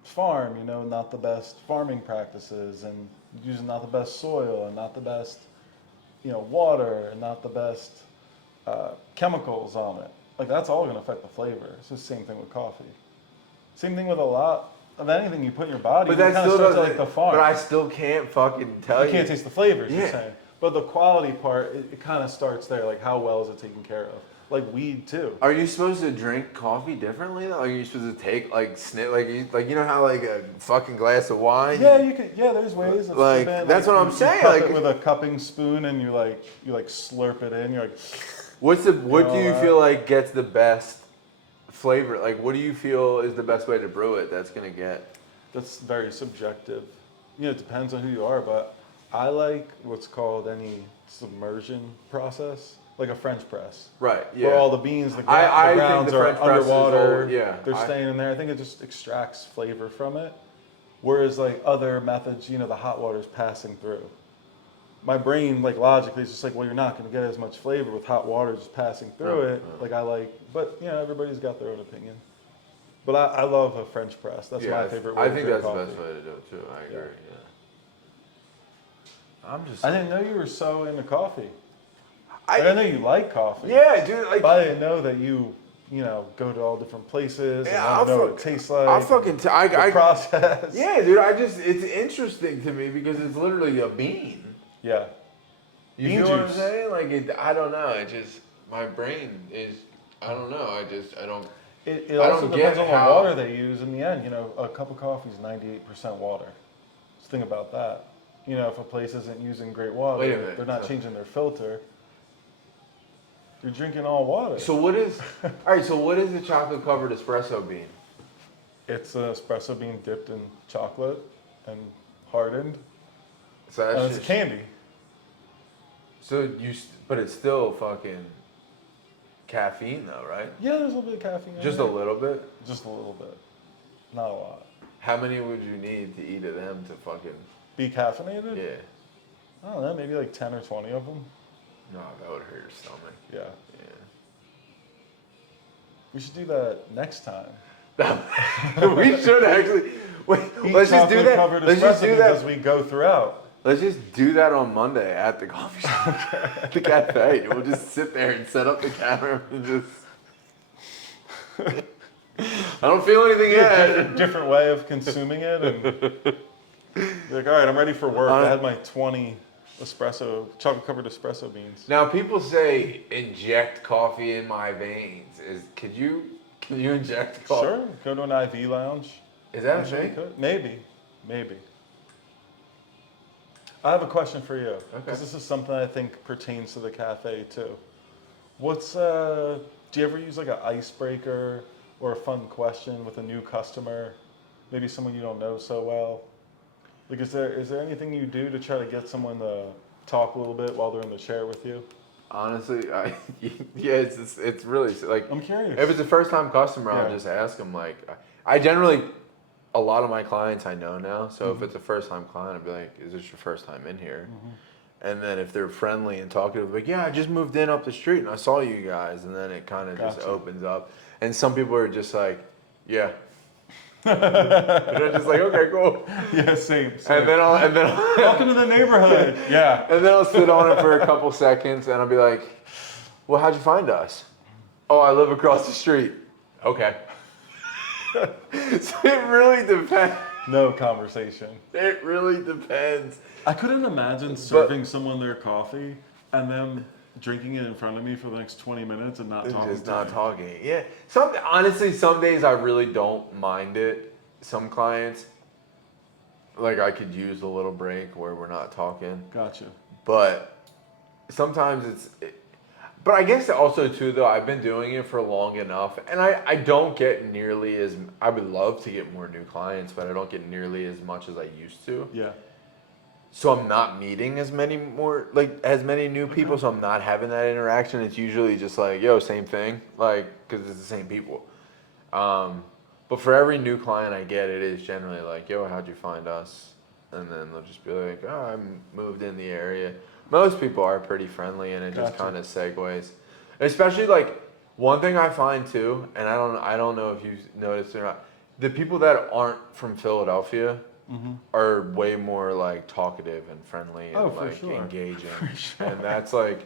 farm, you know, not the best farming practices, and using not the best soil, and not the best, you know, water, and not the best chemicals on it. Like that's all going to affect the flavor. It's the same thing with coffee. Same thing with a lot of anything you put in your body. But it that kinda still starts doesn't. at, like the farm. But I still can't fucking tell you. You can't taste the flavors, you're Yeah. saying. But the quality part, it kind of starts there. Like, how well is it taken care of? Like weed, too. Are you supposed to drink coffee differently though? Are you supposed to take like you know how like a fucking glass of wine? Yeah, you could. Yeah, there's ways. It's Like, bad. that's what I'm you saying, cup like- it with a cupping spoon, and you slurp it in. You're like, What do you know, feel like gets the best flavor? Like, what do you feel is the best way to brew it? That's gonna get. that's very subjective. You know, it depends on who you are, but I like what's called any submersion process, like a French press. Right. Yeah. Where all the beans, the I think grounds the are French press is underwater. old, yeah. They're staying in there. I think it just extracts flavor from it. Whereas like other methods, you know, the hot water's passing through. My brain, like logically, is just like, well, you're not going to get as much flavor with hot water just passing through Yeah, it. yeah. But you know, everybody's got their own opinion. But I love a French press. That's my favorite way I to think drink that's coffee. the best way to do it too. I agree. Yeah. I'm just. I didn't know you were so into coffee. I know you like coffee. Yeah, dude. Like, But I didn't know that you go to all different places and yeah, want to know what it tastes like. I'll fucking the process. Yeah, dude. It's interesting to me because it's literally a bean. Yeah. You Bean know what I'm juice. saying? Like, I don't know. It just my brain is. I don't know. I don't. It I also don't depends get on the how- water they use in the end. A cup of coffee is 98% water. Just think about that. If a place isn't using great water, Wait a minute, they're not so- changing their filter. You're drinking all water. So what is? All right. So what is a chocolate covered espresso bean? It's an espresso bean dipped in chocolate and hardened. So And that's it's just candy. So but it's still fucking caffeine though, right? Yeah, there's a little bit of caffeine in Just a there. little bit. Just a little bit. Not a lot. How many would you need to eat of them to fucking? Be caffeinated? Yeah. I don't know, maybe like 10 or 20 of them. No, that would hurt your stomach. Yeah. Yeah. We should do that next time. We should actually. Wait, Eat let's just do that. chocolate-covered Let's just espresso do beans as that. we go throughout. Let's just do that on Monday at the coffee shop, at the cafe. We'll just sit there and set up the camera and just. I don't feel anything yet. Different way of consuming it, and be like, all right, I'm ready for work. I had my 20 chocolate-covered espresso beans. Now people say inject coffee in my veins. Can you inject coffee? Sure, go to an IV lounge. Is that a I'm sure you thing? could. Maybe. I have a question for you, Okay. because this is something I think pertains to the cafe too. Do you ever use like an icebreaker or a fun question with a new customer? Maybe someone you don't know so well? Like, is there anything you do to try to get someone to talk a little bit while they're in the chair with you? Honestly, it's really like I'm curious. if it's a first time customer, I'll Yeah. just ask them. Like, I generally, a lot of my clients I know now. So if it's a first time client, I'd be like, "Is this your first time in here?" And then if they're friendly and talkative, like, "Yeah, I just moved in up the street and I saw you guys," and then it kind of just Gotcha. opens up. And some people are just like, "Yeah," and they're just like, "Okay, cool." Yeah, same. And then I'll Welcome to the neighborhood. Yeah. And then I'll sit on it for a couple seconds and I'll be like, "Well, how'd you find us?" "Oh, I live across the street." "Okay." So it really depends. No conversation. It really depends. I couldn't imagine serving someone their coffee and them drinking it in front of me for the next 20 minutes and not talking Just to not me. talking. Yeah. Honestly, some days I really don't mind it. Some clients, like I could use a little break where we're not talking. Gotcha. But sometimes but I guess also too though, I've been doing it for long enough and I don't get nearly as, I would love to get more new clients, but I don't get nearly as much as I used to. Yeah. So I'm not meeting as many new people, so I'm not having that interaction. It's usually just like, yo, same thing, like, because it's the same people. But for every new client I get, it is generally like, yo, how'd you find us? And then they'll just be like, oh, I moved in the area. Most people are pretty friendly, and it just Gotcha. kind of segues. Especially like one thing I find too, and I don't know if you've noticed or not, the people that aren't from Philadelphia are way more like talkative and friendly and Oh, for like sure. engaging, For sure. and that's like,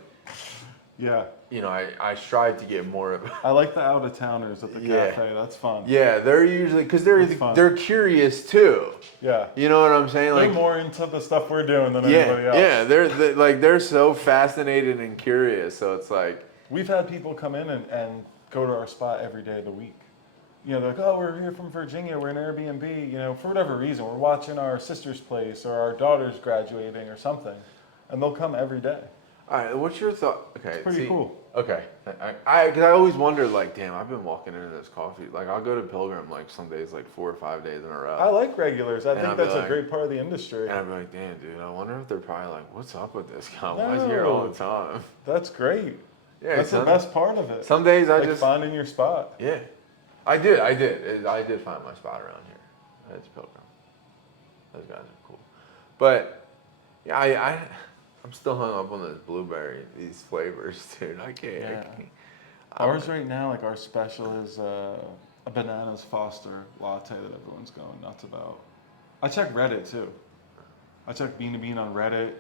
Yeah. you know, I strive to get more of. I like the out-of-towners at the Yeah. cafe. That's fun. Yeah, they're usually because That's fun. they're curious too. Yeah. You know what I'm saying? They're Like more into the stuff we're doing than yeah, anybody else. yeah, they're so fascinated and curious. So it's like, We've had people come in and go to our spot every day of the week. They're like, oh, we're here from Virginia. We're in Airbnb. For whatever reason, we're watching our sister's place or our daughter's graduating or something. And they'll come every day. all right, what's your thought? Okay, It's pretty cool. Okay, because I always wonder, like, damn, I've been walking into this coffee. Like, I'll go to Pilgrim like some days, like 4 or 5 days in a row. I like regulars. I And think I'll be that's a like- great part of the industry. And I'd be like, damn, dude, I wonder if they're probably like, what's up with this guy? Why is he here all the time? That's great. Yeah, That's the best part of it. Some days I like just, finding your spot. yeah, I did find my spot around here. It's Pilgrim. Those guys are cool. But, yeah, I'm still hung up on this blueberry, these flavors, dude. I can't. Yeah. I can't. Ours right now, like our special is a bananas Foster latte that everyone's going nuts about. I check Reddit too. I check Bean to Bean on Reddit.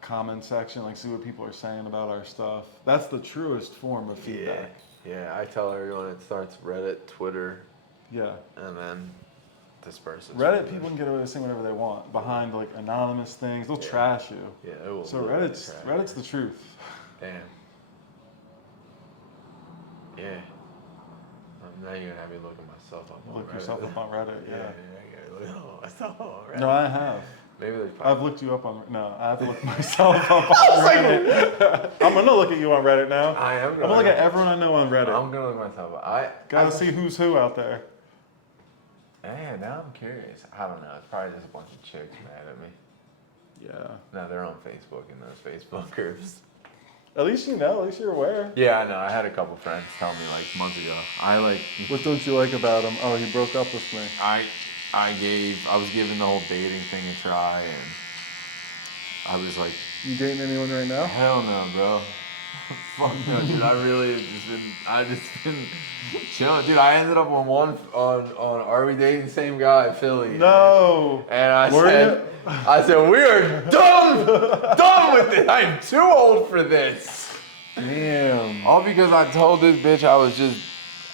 comment section, like see what people are saying about our stuff. That's the truest form of feedback. Yeah, I tell everyone it starts Reddit, Twitter, Yeah. and then disperses. Reddit, people can get away with saying whatever they want behind like anonymous things. They'll trash you. Yeah, it will. So literally Reddit's trash. Reddit's the truth. Damn. Yeah. Now you're gonna have me looking myself up on Look Reddit. yourself up on Reddit. Yeah. I gotta look myself on Reddit. No, I have. Maybe there's I've looked you up on. No, I've looked myself up on Reddit. I'm gonna look at you on Reddit now. I am. I'm gonna look at everyone I know on Reddit. I'm gonna look myself up. Gotta see who's who out there. Man, now I'm curious. I don't know. It's probably just a bunch of chicks mad at me. Yeah. No, they're on Facebook in those Facebook groups. At least you know. At least you're aware. Yeah, I know. I had a couple friends tell me like months ago. What don't you like about him? Oh, he broke up with me. I was giving the whole dating thing a try, and I was like, You dating anyone right now? hell no, bro. Fuck no, dude. I just been chilling, dude. I ended up on Are We Dating the Same Guy, Philly. No. And I said, we are done with it. I'm too old for this. Damn. All because I told this bitch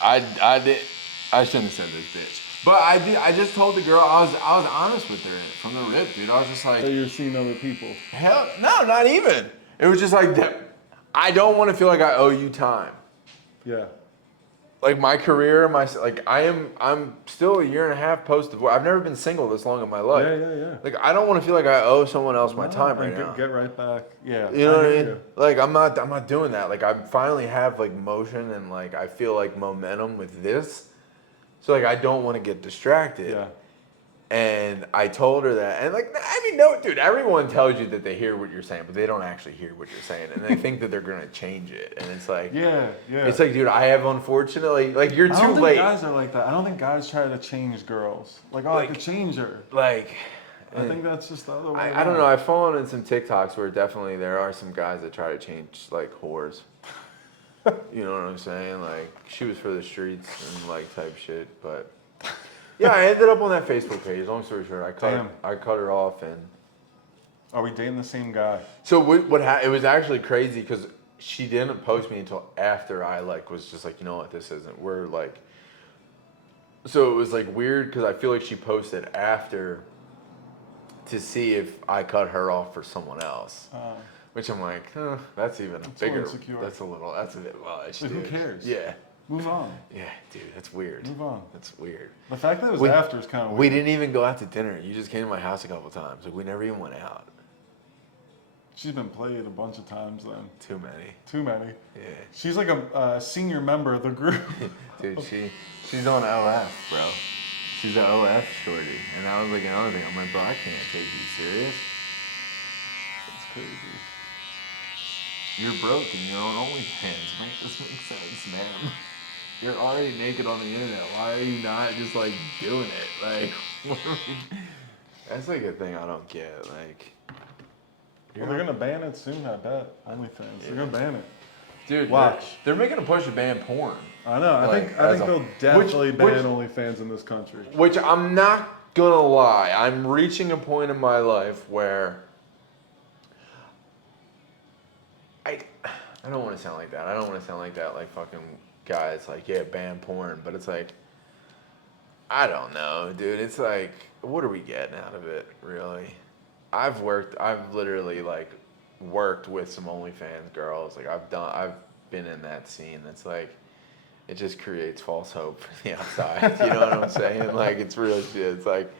I shouldn't have said this bitch. But I just told the girl, I was honest with her from the rip, dude. I was just like, So you're seeing other people. hell, no, not even. It was just like, I don't want to feel like I owe you time. Yeah. Like my career, I'm still a year and a half post-divorce. I've never been single this long in my life. Yeah. Like I don't want to feel like I owe someone else my time right And now. Get right back. Yeah. You know what I hear mean? you. Like I'm not doing that. Like I finally have like motion and like I feel like momentum with this. So like I don't want to get distracted. Yeah. And I told her that, and like I mean, no, dude. Everyone tells you that they hear what you're saying, but they don't actually hear what you're saying, and they think that they're gonna change it. And it's like, Yeah. it's like, dude, I have unfortunately, like you're I too don't think late. guys are like that. I don't think guys try to change girls. Like, oh, I could change her. Like, I think that's just the other way. I don't know. I've fallen in some TikToks where definitely there are some guys that try to change like whores. You know what I'm saying? Like she was for the streets and like type shit. But yeah, I ended up on that Facebook page. Long story short, I cut her off, and Are we dating the same guy? so it was actually crazy because she didn't post me until after I like was just like, you know what, this isn't. We're like, so it was like weird because I feel like she posted after to see if I cut her off for someone else. Which I'm like, that's even bigger. Insecure. That's a bit much. But who dude. cares? Yeah. Move on. Yeah, dude, that's weird. Move on. That's weird. The fact that it was after is kind of weird. We didn't even go out to dinner. You just came to my house a couple times. Like we never even went out. She's been played a bunch of times then. Too many. Too many. Yeah. She's like a senior member of the group. Dude, she's on OF, bro. She's an OF shorty. And that was like another thing. I'm like, bro, I can't take you serious. It's crazy. You're broke and you're on OnlyFans. Make this make sense, man. You're already naked on the internet. Why are you not just like doing it? Like, that's like a thing I don't get. Like, Well, they're gonna ban it soon, I bet. OnlyFans. They're gonna ban it. dude, Watch. They're making a push to ban porn. I know. I Like, think as they'll a- definitely which- ban OnlyFans in this country. Which I'm not gonna lie, I'm reaching a point in my life where I don't want to sound like that. I don't want to sound like that, like fucking guys, like, yeah, ban porn. But it's like, I don't know, dude. It's like, what are we getting out of it, really? I've literally like worked with some OnlyFans girls. Like I've been in that scene. It's like, it just creates false hope for the outside. You know what I'm saying? Like it's real shit. It's like,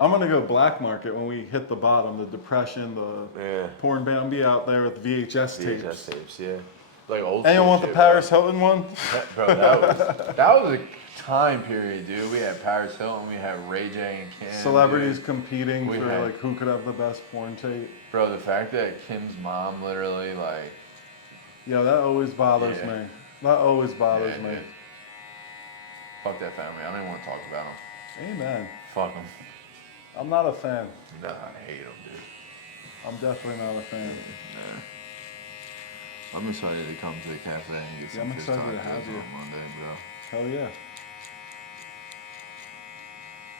I'm gonna go black market when we hit the bottom, the depression, the porn ban. I'll be out there with VHS tapes. VHS tapes, yeah. Like old. Anyone want the shit, Paris Hilton one? Bro, that was a time period, dude. We had Paris Hilton, we had Ray J and Kim. Celebrities dude. competing We for had- like who could have the best porn tape. Bro, the fact that Kim's mom literally like. Yeah, that always bothers Yeah. me. That always bothers Yeah, me. dude. Fuck that family. I don't even want to talk about them. Amen. Fuck them. I'm not a fan. Nah, I hate them, dude. I'm definitely not a fan. Nah. I'm excited to come to the cafe and get Yeah, some I'm fish excited to tacos have you. on Monday, bro. Hell yeah.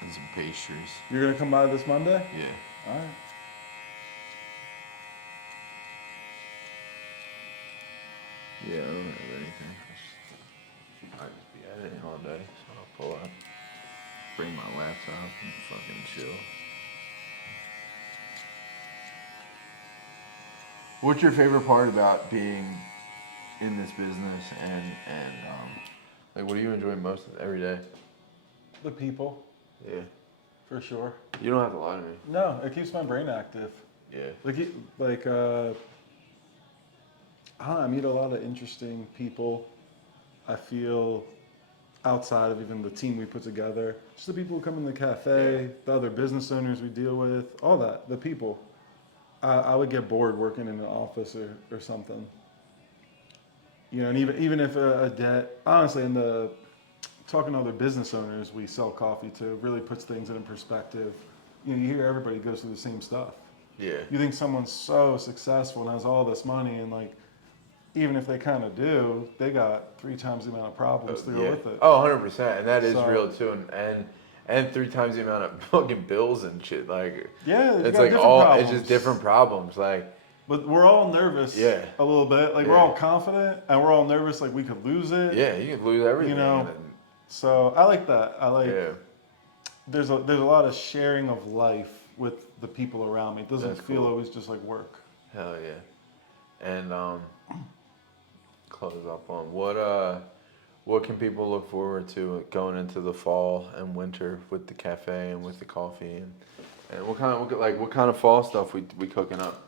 And some pastries. You're gonna come by this Monday? Yeah. All right. Yeah, I don't have anything. I just be editing all day, so I'll pull up, bring my laptop, and fucking chill. What's your favorite part about being in this business and like what do you enjoy most every day? The people, Yeah. for sure. You don't have to lie to me. No, it keeps my brain active. Yeah. I don't know, I meet a lot of interesting people. I feel outside of even the team we put together, just the people who come in the cafe, Yeah. the other business owners we deal with, all that, the people. I would get bored working in an office or something. You know, and even if a debt, honestly, in the talking to other business owners we sell coffee to really puts things in perspective. You know, you hear everybody goes through the same stuff. Yeah. You think someone's so successful and has all this money, and like, even if they kind of do, they got 3 times the amount of problems to go Yeah. with it. Oh, 100%. And that is So- real too. And 3 times the amount of fucking bills and shit. Like, Yeah, you it's got like different all, problems. it's just different problems. Like, But we're all nervous. Yeah. A little bit. Like we're Yeah. all confident, and we're all nervous. Like we could lose it. yeah, you could lose everything. You know, and then- So I like that. I like. yeah. There's a lot of sharing of life with the people around me. It doesn't That's feel cool. always just like work. Hell yeah. And close up on what can people look forward to going into the fall and winter with the cafe and with the coffee and what kind of fall stuff we cooking up?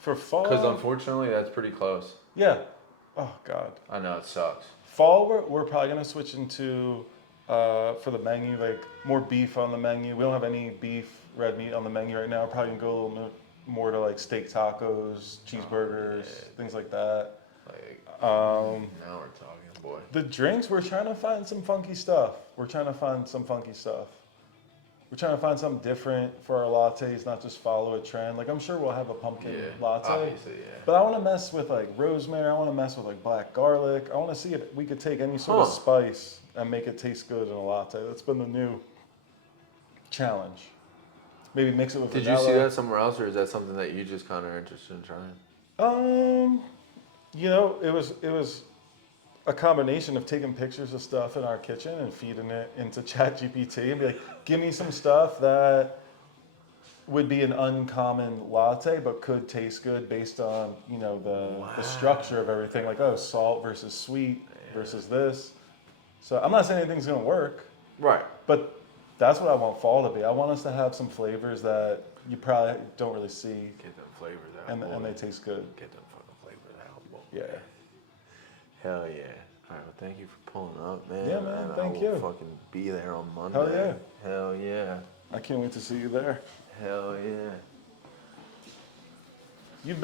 For fall. Because unfortunately that's pretty close. Yeah. Oh God. I know it sucks. Fall, we're probably gonna switch into for the menu, like more beef on the menu. We don't have any beef, red meat on the menu right now. We're probably gonna go a little more to like steak tacos, cheeseburgers, yeah. things like that. Like Um, now we're talking, boy. the drinks, we're trying to find some funky stuff. We're trying to find something different for our lattes, not just follow a trend. Like I'm sure we'll have a pumpkin Yeah, latte. obviously, yeah. But I want to mess with like rosemary. I want to mess with like black garlic. I want to see if we could take any sort of Huh. spice and make it taste good in a latte. That's been the new challenge. Maybe mix it with Did you vanilla. see that somewhere else, or is that something that you just kind of interested in trying? You know, it was a combination of taking pictures of stuff in our kitchen and feeding it into ChatGPT and be like, give me some stuff that would be an uncommon latte but could taste good based on, you know, the structure of everything. Like, oh, salt versus sweet versus this. So I'm not saying anything's gonna work, Right. but that's what I want fall to be. I want us to have some flavors that you probably don't really see, Get them flavors out. and boy. they taste good. Get them fucking flavors out, boy. Yeah. Hell yeah. All right, well, thank you for pulling up, man. Yeah, man, And thank I will you. fucking be there on Monday. Hell yeah. Hell yeah. I can't wait to see you there. Hell yeah. You've been